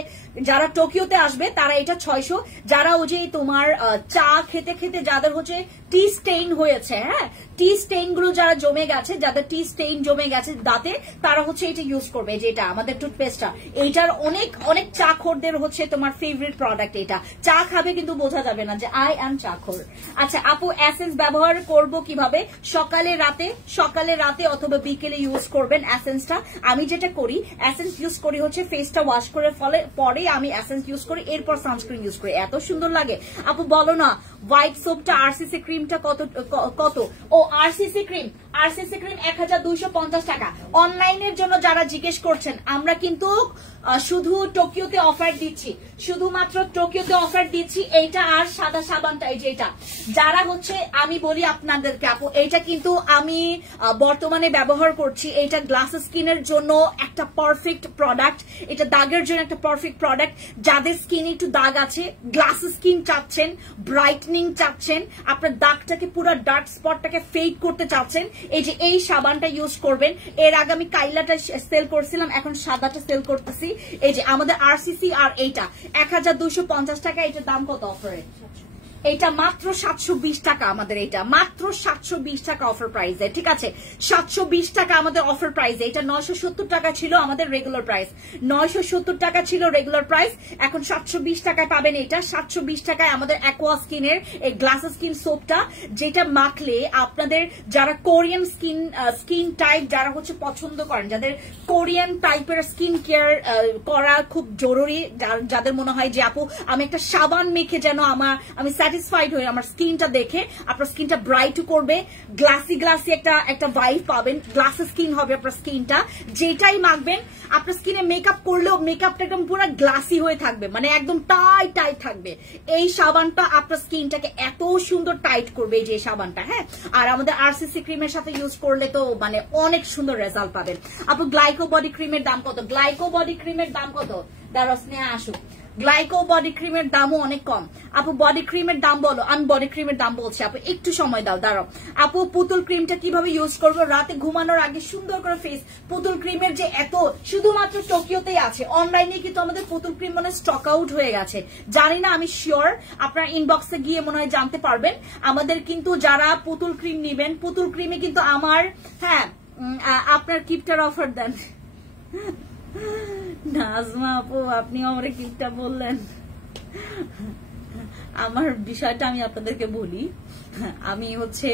যারা টোকিওতে আসবে তারা এটা 600, যারা ওই যে তোমার চা খেতে খেতে যাদের হচ্ছে টি স্টেইন হয়েছে, হ্যাঁ টি স্টেইন গুলো যারা জমে গেছে, যাদের টি স্টেইন জমে গেছে দাঁতে, তারা হচ্ছে এটা ইউজ করবে, যেটা আমাদের টুথপেস্টটা। এইটার অনেক চা খোরদের হচ্ছে তোমার ফেভারিট প্রোডাক্ট এটা। চা খাবে কিন্তু বোঝা যাবে না যে আই এম চা খোর। আচ্ছা আপু এসেন্স ব্যবহার করব কিভাবে? সকালে রাতে অথবা বিকেলে ইউজ করবেন এসেন্সটা। আমি যেটা করি, এসেন্স ইউজ করি হচ্ছে ফেসটা ওয়াশ করে পরে আমি এসেন্স ইউজ করি, এরপর সানস্ক্রিন ইউজ করি, এত সুন্দর লাগে। আপু বলো না হোয়াইট সোপটা আরসিসি ক্রিমটা কত? ও আরসিসি ক্রিম 1250 টাকা। অনলাইনের জন্য যারা জিজ্ঞেস করছেন, আমরা কিন্তু শুধু টোকিওতে অফার দিচ্ছি, শুধুমাত্র টোকিওতে অফার দিচ্ছি এইটা আর সাদা সাবানটা, এই যে এটা। যারা হচ্ছে আমি বলি আপনাদেরকে আপু, এইটা কিন্তু আমি বর্তমানে ব্যবহার করছি, এইটা গ্লাস স্কিনের জন্য একটা পারফেক্ট প্রোডাক্ট, এটা দাগের জন্য একটা পারফেক্ট প্রোডাক্ট। যাদের স্কিনে একটু দাগ আছে, গ্লাস স্কিন চাচ্ছেন, ব্রাইটনিং চাচ্ছেন, আপনার দাগটাকে পুরো ডার্ক স্পটটাকে ফেড করতে চাচ্ছেন, এই যে এই সাবানটা ইউজ করবেন। এর আগে আমি কাইলাটা সেল করছিলাম, এখন সাদাটা সেল করতেছি। এই যে আমাদের আরসিসি আর এইটা 1250 টাকা। এটার দাম কত অফারে? এটা মাত্র 720 টাকা, আমাদের এটা মাত্র 720 টাকা অফার প্রাইসে, ঠিক আছে? 720 টাকা আমাদের অফার প্রাইসে। এটা 970 টাকা ছিল আমাদের রেগুলার প্রাইস, 970 টাকা ছিল রেগুলার প্রাইস, এখন 720 টাকায় পাবেন এটা। 720 টাকায় আমাদের অ্যাকোয়া স্কিনের এই গ্লাস স্কিন সোপটা, যেটা মাখলে আপনাদের যারা কোরিয়ান স্কিন টাইপ যারা হচ্ছে পছন্দ করেন, যাদের কোরিয়ান টাইপের স্কিন কেয়ার করা খুব জরুরি, যাদের মনে হয় যে আপু আমি একটা সাবান মেখে যেন আমি স্যাটিসফাইড হয়ে আমার স্কিনটা দেখে আপনার স্কিনটা ব্রাইট করবে, গ্লাসি গ্লাসি একটা ভাইব পাবেন, গ্লাসি স্কিন হবে আপনার স্কিনটা। যেটাই মাখবেন আপনার স্কিনে মেকআপ করলেও মেকআপটা একদম পুরো গ্লাসি হয়ে থাকবে, মানে একদম টাইট টাইট থাকবে। এই সাবানটা আপনার স্কিনটাকে এত সুন্দর টাইট করবে, এই যে সাবানটা। হ্যাঁ, আর আমাদের আরসিসি ক্রিমের সাথে ইউজ করলে তো মানে অনেক সুন্দর রেজাল্ট পাবেন। আপু গ্লাইকো বডি ক্রিমের দাম কত? গ্লাইকো বডি ক্রিমের দাম কত? দাঁড়াও স্নেহা আসুক। গ্লাইকো বডি ক্রিমের দামও অনেক কম। আপু বডি ক্রিমের দাম বলো। আমি বডি ক্রিমের দাম বলছি, আপু একটু সময় দাও, দাঁড়াও। আপু পুতুল ক্রিমটা কিভাবে ইউজ করবো? রাতে ঘুমানোর আগে সুন্দর করে ফেস। পুতুল ক্রিমের যে এত শুধুমাত্র টোকিওতেই আছে, অনলাইনে কিন্তু আমাদের পুতুল ক্রিম মানে স্টক আউট হয়ে গেছে। জানি না, আমি শিওর আপনার ইনবক্সে গিয়ে মনে হয় জানতে পারবেন। আমাদের কিন্তু যারা পুতুল ক্রিম নিবেন, পুতুল ক্রিমে কিন্তু আমার, হ্যাঁ আপনার কিপটার অফার দেন। নাজমা আপু আপনিও আমার কিপটা বললেন। আমার বিষয়টা আমি আপনাদেরকে বলি। আমি হচ্ছে,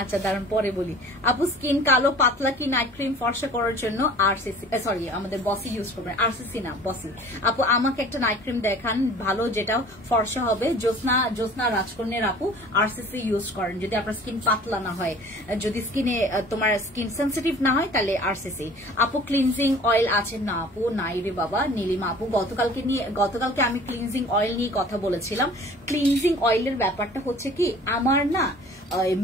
আচ্ছা দাঁড়ান পরে বলি। আপু স্কিন কালো পাতলা কি নাইট ক্রিম ফর্সা করার জন্য আরসিসি, সরি আমাদের বসি ইউজ করবেন, আরসিসি না বসি। আপু আমাকে একটা নাইট ক্রিম দেখান ভালো যেটা ফর্সা হবে। জ্যোৎস্না রাজকন্যার আপু আরসিসি ইউজ করেন যদি আপনার স্কিন পাতলা না হয়, যদি স্কিনে তোমার স্কিন সেন্সিটিভ না হয় তাহলে আরসিসি। আপু ক্লিনজিং অয়েল আছে? না আপু নাই রে বাবা। নীলিমা আপু গতকালকে আমি ক্লিনজিং অয়েল নিয়ে কথা বলেছিলাম। ক্লিনজিং অয়েলের ব্যাপারটা হচ্ছে কি, আমার না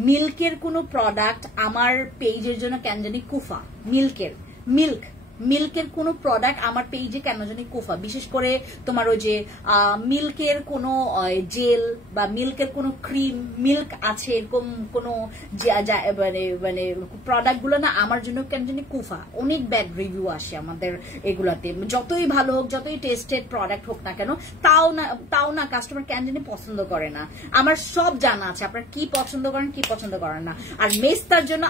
মিল্কের কোনো প্রোডাক্ট আমার পেজের জন্য কেন জানি কুফা। মিল্কের কোনো প্রোডাক্ট আমার পেজে কেন জানি কুফা। বিশেষ করে তোমার ওই যে মিল্কের কোনো জেল বা মিল্কের কোনো ক্রিম, মিল্ক আছে এরকম কোনো মানে প্রোডাক্ট গুলো না আমার জন্য কেন জানি কুফা। অনেক ব্যাড রিভিউ আসে আমাদের এগুলাতে, যতই ভালো হোক, যতই টেস্টেড প্রোডাক্ট হোক না কেন, তাও না কাস্টমার কেন জানি পছন্দ করে না। আমার সব জানা আছে আপনার কি পছন্দ করেন কি পছন্দ করেন না। আর মেস্তার জন্য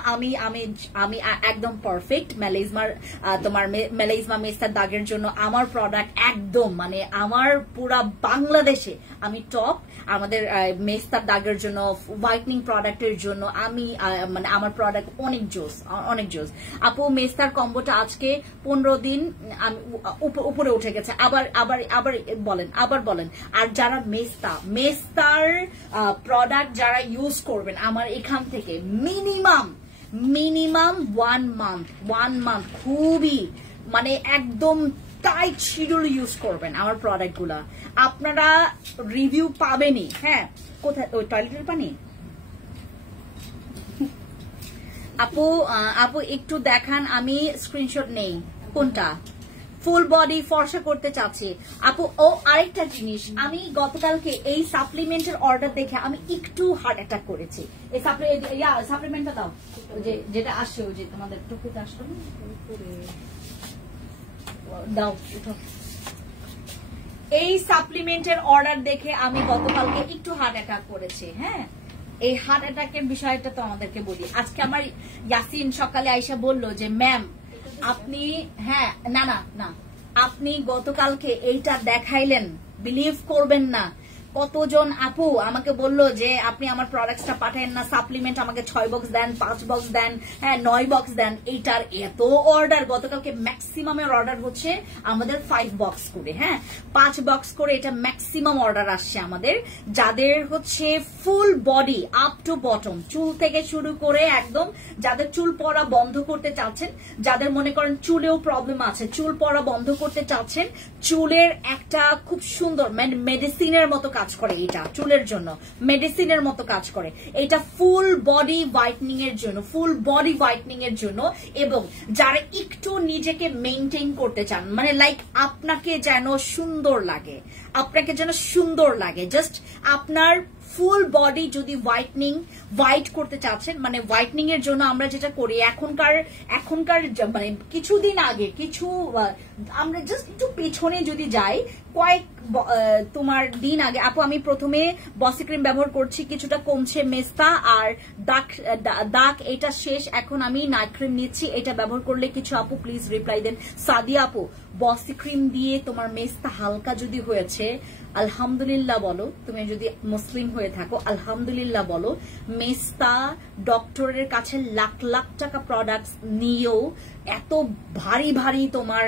আমি একদম পারফেক্ট। তোমার মেলাইজমা মেস্তার দাগের জন্য আমার প্রোডাক্ট একদম মানে আমার পুরা বাংলাদেশে আমি টপ। আমাদের মেস্তার দাগের জন্য, হোয়াইটনিং প্রোডাক্টের জন্য আমি মানে আমার প্রোডাক্ট অনেক জোস। আপু মেস্তার কম্বোটা আজকে 15 দিন উপরে উঠে গেছে। আবার বলেন। আর যারা মেস্তার প্রোডাক্ট যারা ইউজ করবেন আমার এখান থেকে মিনিমাম 1 মান্থ খুবই মানে একদম টাইট শিডিউল ইউজ করবেন আমার প্রোডাক্ট গুলা, আপনারা রিভিউ পাবেনই। হ্যাঁ, কোথায় ওই টয়লেটের পানি? আপু একটু দেখান, আমি স্ক্রিনশট নেই। কোনটা? ফুল বডি ফর্সা করতে চাচ্ছি আপু। ও আরেকটা জিনিস, আমি গতকালকে এই সাপ্লিমেন্টের অর্ডার দেখে আমি একটু হার্ট অ্যাটাক করেছি। এই সাপ্লিমেন্টটা দাও, যেটা আসছে ওই যে তোমাদের টুকুতে আসলো দাও। এই সাপ্লিমেন্টের অর্ডার দেখে আমি গতকালকে একটু হার্ট অ্যাটাক করেছি। হ্যাঁ, এই হার্ট অ্যাটাকের বিষয়টা তো আমাদেরকে বলি। আজকে আমার ইয়াসিন সকালে আইসা বলল যে ম্যাম আপনি, হ্যাঁ না আপনি গতকালকে এইটা দেখাইলেন, বিলিভ করবেন না। কতজন আপু আমাকে বললো যে আপনি আমার প্রোডাক্টটা পাঠান না, সাপ্লিমেন্ট আমাকে 6 বক্স দেন, 5 বক্স দেন, হ্যাঁ 9 বক্স দেন। এইটার এত অর্ডার, গতকালকে ম্যাক্সিমামের অর্ডার হচ্ছে আমাদের 5 বক্স করে, হ্যাঁ 5 বক্স করে, এটা ম্যাক্সিমাম অর্ডার আসছে আমাদের। যাদের হচ্ছে full body up to bottom, চুল থেকে শুরু করে একদম, যাদের চুল পড়া বন্ধ করতে চাচ্ছেন, যাদের মনে করেন চুলেও প্রবলেম আছে, চুল পড়া বন্ধ করতে চাচ্ছেন, চুলের একটা খুব সুন্দর মেডিসিনের মতো কাজ করে, এটা চুলের জন্য মেডিসিনের মতো কাজ করে। এটা ফুল বডি হোয়াইটনিং এর জন্য, এবং যারা একটু নিজেকে মেইনটেইন করতে চান, মানে লাইক আপনাকে যেন সুন্দর লাগে, জাস্ট আপনার ফুল বডি যদি হোয়াইট করতে চাচ্ছেন, মানে হোয়াইটনিং এর জন্য আমরা যেটা করি এখনকার মানে কিছুদিন আগে, আমরা জাস্ট একটু পেছনে যদি যাই, কয়েক তোমার দিন আগে আপু আমি প্রথমে বসি ক্রিম ব্যবহার করছি, কিছুটা কমছে মেস্তা আর দাগ এটা শেষ, এখন আমি নাইট ক্রিম নিচ্ছি, এটা ব্যবহার করলে কিছু আপু প্লিজ রিপ্লাই দেন। সাদিয়া আপু বসি ক্রিম দিয়ে তোমার মেস্তা হালকা যদি হয়েছে আলহামদুলিল্লাহ বলো, তুমি যদি মুসলিম হয়ে থাকো আলহামদুলিল্লাহ বলো। মেস্তা ডক্টরের কাছে লাখ লাখ টাকা প্রোডাক্টস নিয়েও এত ভারী ভারী তোমার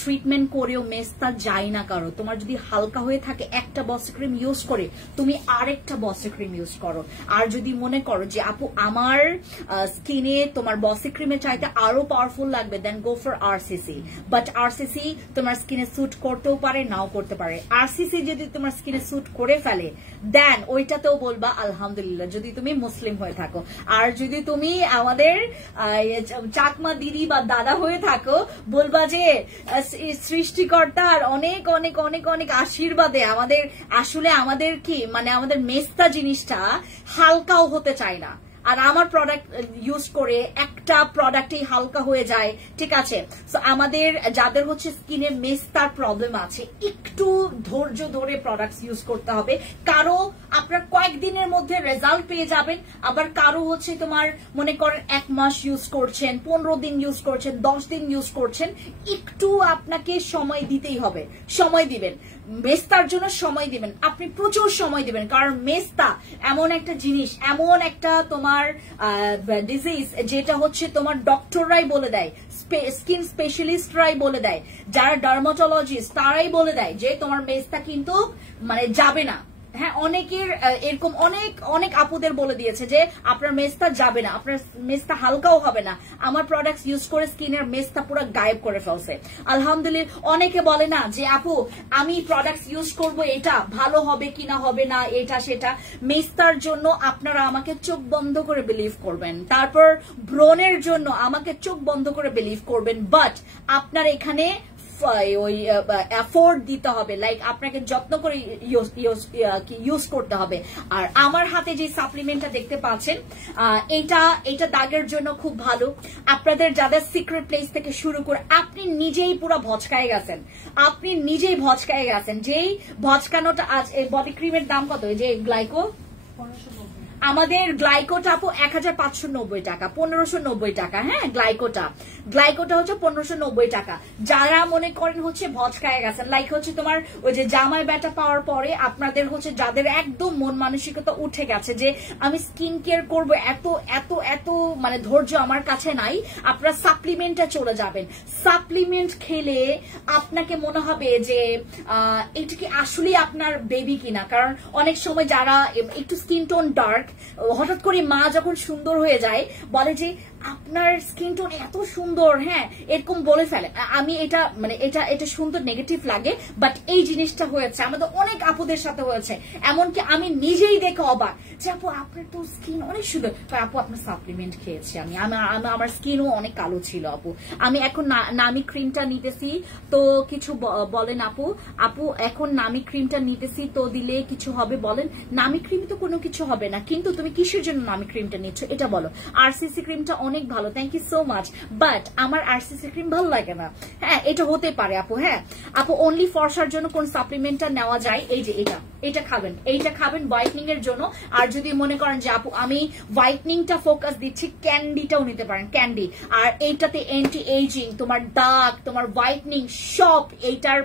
ট্রিটমেন্ট করেও মেস্তা যায় না কারো। তোমার যদি হালকা হয়ে থাকে একটা বসি ক্রিম ইউজ করে তুমি আরেকটা বসি ক্রিম ইউজ করো। আর যদি মনে করো যে আপু আমার স্কিনে তোমার বসি ক্রিমের চাইতে আরো পাওয়ারফুল লাগবে, then go for RCC. But RCC তোমার স্কিনে স্যুট করতেও পারে, নাও করতে পারে। আরসিসি যদি তোমার স্কিনে স্যুট করে ফেলে দেন ওইটাতেও বলবা আলহামদুলিল্লাহ, যদি তুমি মুসলিম হয়ে থাকো। আর যদি তুমি আমাদের চাকমা দিদি বা দাদা হয়ে থাকো বলবা যে সৃষ্টিকর্তার অনেক অনেক অনেক অনেক আশীর্বাদে আমাদের আসলে আমাদের কি মানে আমাদের মেস্তা জিনিসটা হালকাও হতে চায় না। আর আমার প্রোডাক্ট ইউজ করে একটা প্রোডাক্টই হালকা হয়ে যায়, ঠিক আছে। সো আমাদের যাদের হচ্ছে স্কিনে মেস্তার প্রবলেম আছে একটু ধৈর্য ধরে প্রোডাক্টস ইউজ করতে হবে। কারো আপনার কয়েকদিনের মধ্যে রেজাল্ট পেয়ে যাবেন, আবার কারো হচ্ছে তোমার মনে করেন 1 মাস ইউজ করছেন, 15 দিন ইউজ করছেন, 10 দিন ইউজ করছেন, একটু আপনাকে সময় দিতেই হবে। সময় দিবেন, মেস্তার জন্য সময় দিবেন, আপনি প্রচুর সময় দিবেন। কারণ মেস্তা এমন একটা জিনিস, এমন একটা তোমার ডিজিজ যেটা হচ্ছে তোমার ডক্টররাই বলে দেয়, স্কিন স্পেশালিস্টরাই বলে দেয়, যারা ডার্মাটোলজিস্ট তারাই বলে দেয় যে তোমার মেস্তা কিন্তু মানে যাবে না। হ্যাঁ, অনেকের এরকম অনেক অনেক আপুদের বলে দিয়েছে যে আপনার মেস্তা যাবে না, আপনার মেস্তা হালকাও হবে না। আমার প্রোডাক্টস ইউজ করে স্কিনের মেস্তা পুরো গায়েব করে ফেলছে আলহামদুলিল্লাহ। অনেকে বলে না যে আপু আমি প্রোডাক্টস ইউজ করব, এটা ভালো হবে কিনা হবে না, এটা সেটা। মেস্তার জন্য আপনারা আমাকে চোখ বন্ধ করে বিলিভ করবেন, তারপর ব্রণের জন্য আমাকে চোখ বন্ধ করে বিলিভ করবেন। বাট আপনার এখানে ওই এফোর্ট দিতে হবে, লাইক আপনাকে যত্ন করে ইউজ করতে হবে। আর আমার হাতে যে সাপ্লিমেন্টটা দেখতে পাচ্ছেন এটা দাগের জন্য খুব ভালো। আপনাদের যাদের সিক্রেট প্লেস থেকে শুরু করে আপনি নিজেই পুরো ভচকায় গেছেন, আপনি নিজেই ভচকায় গেছেন। যেই ভচকানোটা আজ এই বডি ক্রিমের দাম কত? যে গ্লাইকো আমাদের গ্লাইকোটা আপু 1590 টাকা, 1590 টাকা। হ্যাঁ, গ্লাইকোটা হচ্ছে 1590 টাকা। যারা মনে করেন হচ্ছে ভচকায় গেছেন, লাইক হচ্ছে তোমার ওই যে জামাই ব্যাটা পাওয়ার পরে আপনাদের হচ্ছে যাদের একদম মন মানসিকতা উঠে গেছে যে আমি স্কিন কেয়ার করবো, এত এত এত মানে ধৈর্য আমার কাছে নাই, আপনারা সাপ্লিমেন্টে চলে যাবেন। সাপ্লিমেন্ট খেলে আপনাকে মনে হবে যে এটা কি আসলে আপনার বেবি কিনা। কারণ অনেক সময় যারা একটু স্কিন টোন ডার্ক, হঠাৎ করে মা যখন সুন্দর হয়ে যায় বলে যে আপনার স্কিন টোন এত সুন্দর, হ্যাঁ এরকম বলে ফেলে। আমি এটা মানে এটা সুন্দর নেগেটিভ লাগে, বাট এই জিনিসটা হয়েছে আমাদের অনেক আপুদের সাথে হয়েছে। এমনকি আমি নিজেই দেখে অবাক যে আপু আপনার তো স্কিন অনেক সুন্দর। আপু আপনার সাপ্লিমেন্ট খেয়েছি আমি, আমার স্কিনও অনেক কালো ছিল আপু। আমি এখন নামি ক্রিমটা নিতেছি, তো কিছু বলেন আপু এখন নামি ক্রিমটা নিতেছি, তো দিলে কিছু হবে বলেন? নামি ক্রিম তো কোনো কিছু হবে না, কিন্তু তুমি কিসের জন্য নামি ক্রিমটা নিচ্ছ এটা বলো। আরসিসি ক্রিমটা অনেক ভালো, thank you so much, but আমার আরসিসি ক্রিম ভালো লাগে না। হ্যাঁ, এটা হতে পারে আপু। হ্যাঁ আপু, অনলি ফর্সার জন্য কোন সাপ্লিমেন্টটা নেওয়া যায়? এই যে এটা খাবেন, এইটা খাবেন হোয়াইটনিং এর জন্য। আর যদি মনে করেন যে আপু আমি হোয়াইটনিংটা ফোকাস দিচ্ছি, ক্যান্ডিটাও নিতে পারেন, ক্যান্ডি। আর এইটাতে অ্যান্টি এজিং, তোমার দাগ, তোমার হোয়াইটনিং সব এইটার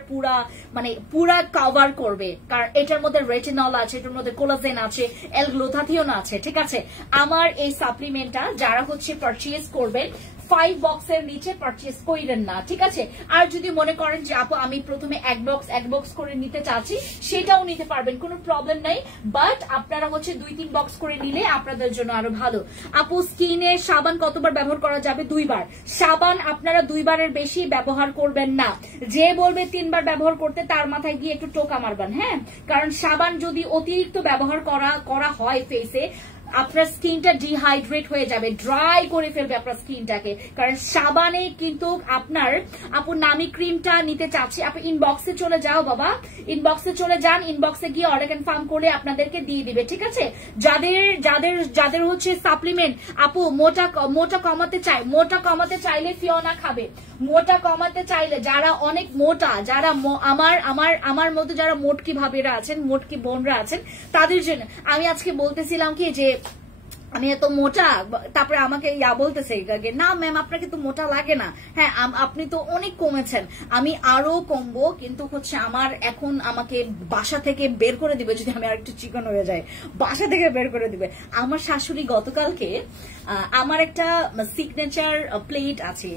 পুরা কভার করবে। কারণ এটার মধ্যে রেটিনল আছে, এটার মধ্যে কোলাজেন আছে, এল-গ্লুথাথিওন আছে, ঠিক আছে। আমার এই সাপ্লিমেন্টটা যারা হচ্ছে পারচেজ করবেন 5 বক্সের নিচে পারচেজ করেন না, ঠিক আছে। আর যদি মনে করেন যে আপু আমি প্রথমে এক বক্স করে নিতে চাচ্ছি, সেটাও নিতে পারবেন, কোনো প্রবলেম নাই। বাট আপনারা হচ্ছে 2-3 বক্স করে নিলে আপনাদের জন্য আরো ভালো। আপু স্কিনে সাবান কতবার ব্যবহার করা যাবে? 2 বার। সাবান আপনারা 2 বারের বেশি ব্যবহার করবেন না। যে বলবে 3 বার ব্যবহার করতে তার মাথায় গিয়ে একটু টোকা মারবেন। হ্যাঁ, কারণ সাবান যদি অতিরিক্ত ব্যবহার করা হয় ফেসে, আপনার স্কিনটা ডিহাইড্রেট হয়ে যাবে, ড্রাই করে ফেলবে আপনার স্কিনটাকে। কারণ সাবানে কিন্তু আপনার আপু নামি ক্রিমটা নিতে চাচ্ছি, আপনি ইনবক্সে চলে যাও বাবা, ইনবক্সে চলে যান, ইনবক্সে গিয়ে অর্ডার কনফার্ম করলে আপনাদেরকে দিয়ে দিবে, ঠিক আছে। যাদের হচ্ছে সাপ্লিমেন্ট আপু মোটা কমাতে চাইলে ফিওনা খাবে। মোটা কমাতে চাইলে যারা অনেক মোটা, যারা আমার মতো যারা মোটকি ভাবিরা আছেন, মোটকি বোনরা আছেন, তাদের জন্য আমি আজকে বলতেছিলাম কি যে আমি এত মোটা, তারপরে আমাকে বলতেছে না ম্যাম আপনাকে তো মোটা লাগে না, হ্যাঁ আপনি তো অনেক কমেছেন, আমি আরো কমবো, কিন্তু হচ্ছে আমার এখন আমাকে বাসা থেকে বের করে দিবে যদি আমি আর একটু চিকন হয়ে যাই, বাসা থেকে বের করে দিবে। আমার শাশুড়ি গতকালকে আমার একটা সিগনেচার প্লেট আছে,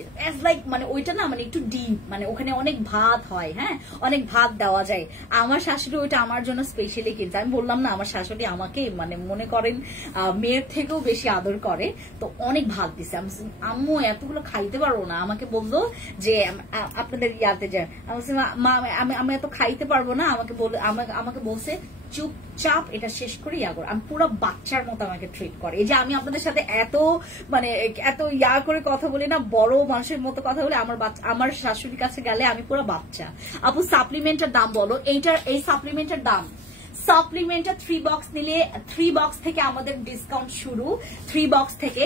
লাইক মানে ওইটা না মানে একটু ডিপ, মানে ওখানে অনেক ভাত হয়, হ্যাঁ অনেক ভাত দেওয়া যায়, আমার শাশুড়ি ওইটা আমার জন্য স্পেশালি কিনছে। আমি বললাম না আমার শাশুড়ি আমাকে মানে মনে করেন মেয়ের থেকেও বেশি আদর করে, তো অনেক ভাত দিছে। আম্মু এতগুলো খাইতে পারবো না, আমাকে বললো যে আপনাদের ইয়াতে যায়, আমি এত খাইতে পারবো না, আমাকে বলছে চুপচাপ এটা শেষ করে ইয়া করে। আমি পুরো বাচ্চার মতো আমাকে ট্রিট করে। এই যে আমি আপনাদের সাথে এত ইয়া করে কথা বলি না, বড় মানুষের মতো কথা বলে, আমার শাশুড়ির কাছে গেলে আমি পুরো বাচ্চা। আপু সাপ্লিমেন্টের দাম বলো, এই সাপ্লিমেন্টের দাম, সাপ্লিমেন্টের 3 বক্স নিলে 3 বক্স থেকে আমাদের ডিসকাউন্ট শুরু, 3 বক্স থেকে।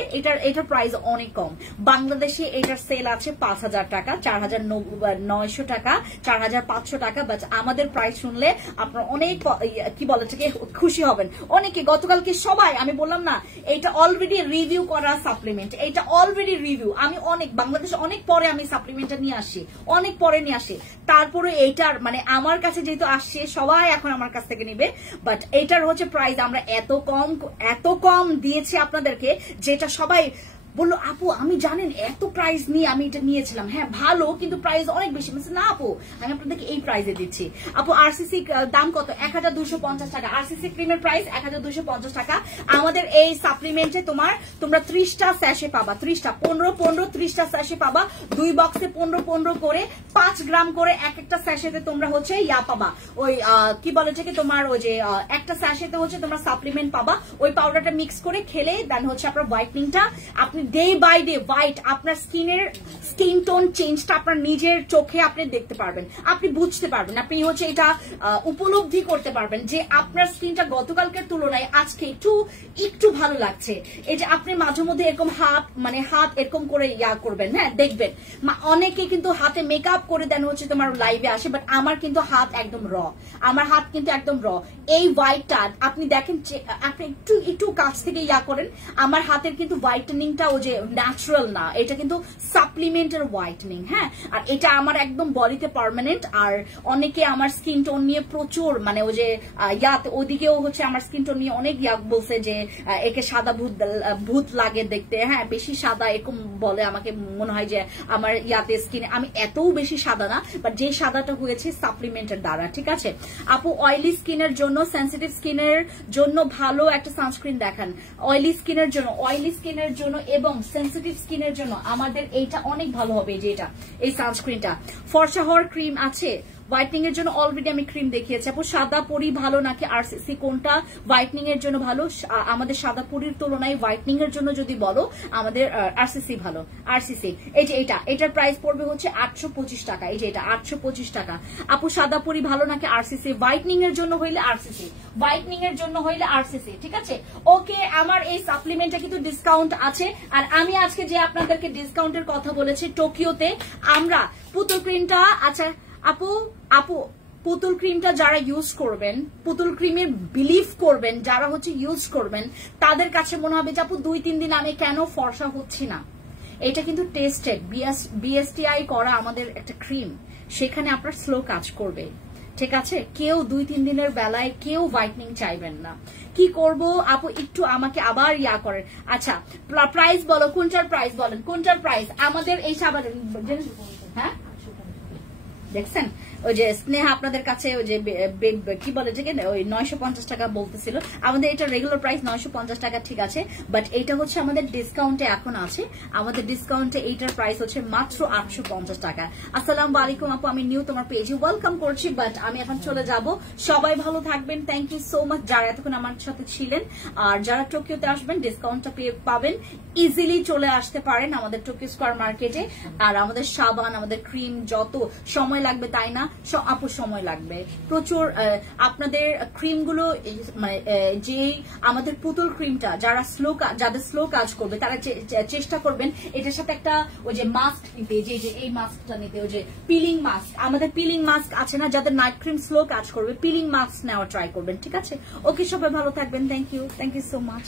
এটার প্রাইস অনেক কম, বাংলাদেশে এটার সেল আছে 5000 টাকা, 4900 টাকা, 4500 টাকা, বাট আমাদের প্রাইস শুনলে আপনারা অনেক কি বলে থেকে খুশি হবেন। অনেকে গতকালকে সবাই, আমি বললাম না এটা অলরেডি রিভিউ করা সাপ্লিমেন্ট, এটা অলরেডি রিভিউ, আমি বাংলাদেশে অনেক পরে আমি সাপ্লিমেন্টটা নিয়ে আসি, অনেক পরে নিয়ে আসি, তারপরে এইটার মানে আমার কাছে যেহেতু আসছে সবাই এখন আমার কাছ থেকে নিবে, বাট এটার হচ্ছে প্রাইস আমরা এত কম দিয়েছি আপনাদেরকে, যেটা সবাই বললো আপু আমি জানেন এত প্রাইস নিয়ে আমি এটা নিয়েছিলাম, হ্যাঁ ভালো কিন্তু প্রাইস অনেক বেশি। না আপু আমি আপনাদেরকে এই প্রাইসে দিচ্ছি। আপু আরসিসি দাম কত? 1250 টাকা। আরসিসি ক্রিমের প্রাইস 1250 টাকা। আমাদের এই সাপ্লিমেন্টে তোমরা 30টা স্যাশে পাবা, 30টা স্যাশে পাবা, 2 বক্সে 15 করে 5 গ্রাম করে একটা স্যাশেতে তোমরা হচ্ছে ইয়া পাবা, ওই কি বলে কি তোমার ওই যে একটা স্যাশেতে হচ্ছে তোমরা সাপ্লিমেন্ট পাবা, ওই পাউডারটা মিক্স করে খেলে দেন হচ্ছে আপনার হোয়াইটনিংটা আপনি ডে বাই ডে হোয়াইট, আপনার স্কিন টোন চেঞ্জটা আপনার নিজের চোখে আপনি দেখতে পারবেন, আপনি বুঝতে পারবেন, আপনি হচ্ছে এটা উপলব্ধি করতে পারবেন যে আপনার স্কিনটা গতকালকের তুলনায় আজকে একটু ভালো লাগছে। এই যে আপনি মাঝে মধ্যে এরকম হাত এরকম করে ইয়া করবেন, হ্যাঁ দেখবেন অনেকে কিন্তু হাতে মেকআপ করে দেন হচ্ছে তোমার লাইভে আসে, বাট আমার কিন্তু হাত একদম র, আমার হাত কিন্তু একদম র। এই হোয়াইটটা আপনি দেখেন, আপনি একটু কাছ থেকে ইয়া করেন, আমার হাতের কিন্তু হোয়াইটেনিংটা ও যে ন্যাচারাল না, এটা কিন্তু সাপ্লিমেন্টের হোয়াইটেনিং, হ্যাঁ আর এটা আমার একদম বডিতে পার্মানেন্ট। আর অনেকে আমার স্কিন টোন নিয়ে প্রচুর মানে ও যে ওদিকেও হচ্ছে আমার স্কিন টোন নিয়ে অনেক বলছে যে একে সাদা ভূত লাগে দেখতে, হ্যাঁ বেশি সাদা এরকম বলে, আমাকে মনে হয় যে আমার স্কিনে আমি এতও বেশি সাদা না, বাট যে সাদাটা হয়েছে সাপ্লিমেন্টের দ্বারা, ঠিক আছে। আপু অয়েলি স্কিনের জন্য, সেন্সিটিভ স্কিনের জন্য ভালো একটা সানস্ক্রিন দেখান। অয়েলি স্কিনের জন্য এবং সেন্সিটিভ স্কিনের জন্য আমাদের এইটা অনেক ভালো হবে, যে এটা এই সানস্ক্রিনটা। ফর্সা হওয়ার ক্রিম আছে, হোয়াইটনিং এর জন্য অলরেডি আমি ক্রিম দেখিয়েছি। আপু সাদা পরি ভালো নাকি আরসিসি, কোনটা হোয়াইটনিং এর জন্য ভালো? আমাদের সাদা পরির তুলনায় হোয়াইটনিং এর জন্য যদি বলো আমাদের আরসিসি ভালো। আরসিসি এই যে এটার প্রাইস পড়বে হচ্ছে 825 টাকা, এই যে এটা 825 টাকা। আপু সাদা পরি ভালো নাকি আরসিসি? হোয়াইটনিং এর জন্য হইলে আরসিসি, ঠিক আছে। ওকে, আমার এই সাপ্লিমেন্টে কিন্তু ডিসকাউন্ট আছে, আর আমি আজকে যে আপনাদেরকে ডিসকাউন্টের কথা বলেছি টোকিওতে আমরা পুতুল ক্রিমটা, আচ্ছা আপু পুতুল ক্রিমটা যারা ইউজ করবেন, পুতুল ক্রিমের বিলিভ করবেন যারা হচ্ছে ইউজ করবেন, তাদের কাছে মনে হবে যে আপু 2-3 দিন আমি কেন ফর্সা হচ্ছি না। এটা কিন্তু টেস্টেড বিএসটিআই করা আমাদের একটা ক্রিম, সেখানে আপনার স্লো কাজ করবে, ঠিক আছে। কেউ 2-3 দিনের বেলায় কেউ হোয়াইটনিং চাইবেন না। কি করব আপু একটু আমাকে আবার ইয়া করেন। আচ্ছা প্রাইস বলো, কোনটার প্রাইস বলেন, কোনটার প্রাইস? আমাদের এই সাবান, হ্যাঁ দেখছেন ওই যে স্নেহা আপনাদের কাছে ওই যে কি বলে যে ওই 950 টাকা বলতেছিল, আমাদের এটা রেগুলার প্রাইস 950 টাকা, ঠিক আছে, বাট এটা হচ্ছে আমাদের ডিসকাউন্টে এখন আছে, আমাদের ডিসকাউন্টে এইটার প্রাইস হচ্ছে মাত্র 850 টাকা। আসসালামু আলাইকুম আপু, আমি নিউ তোমার পেজে ওয়েলকাম করছি, বাট আমি এখন চলে যাব। সবাই ভালো থাকবেন, থ্যাংক ইউ সো মাচ যারা এতক্ষণ আমার সাথে ছিলেন। আর যারা টোকিওতে আসবেন ডিসকাউন্টটা পাবেন, ইজিলি চলে আসতে পারেন আমাদের টোকিও স্কয়ার মার্কেটে। আর আমাদের সাবান, আমাদের ক্রিম যত সময় লাগবে তাই না আপু, সময় লাগবে প্রচুর। আপনাদের ক্রিমগুলো যে আমাদের পুতুল ক্রিমটা যাদের স্লো কাজ করবে তারা চেষ্টা করবেন এটার সাথে একটা ওই যে মাস্ক নিতে, যে এই মাস্কটা নিতে, ওই যে পিলিং মাস্ক, আমাদের পিলিং মাস্ক আছে না, যাদের নাইট ক্রিম স্লো কাজ করবে পিলিং মাস্ক নেওয়া ট্রাই করবেন, ঠিক আছে। ওকে, সবাই ভালো থাকবেন, থ্যাংক ইউ সো মাচ।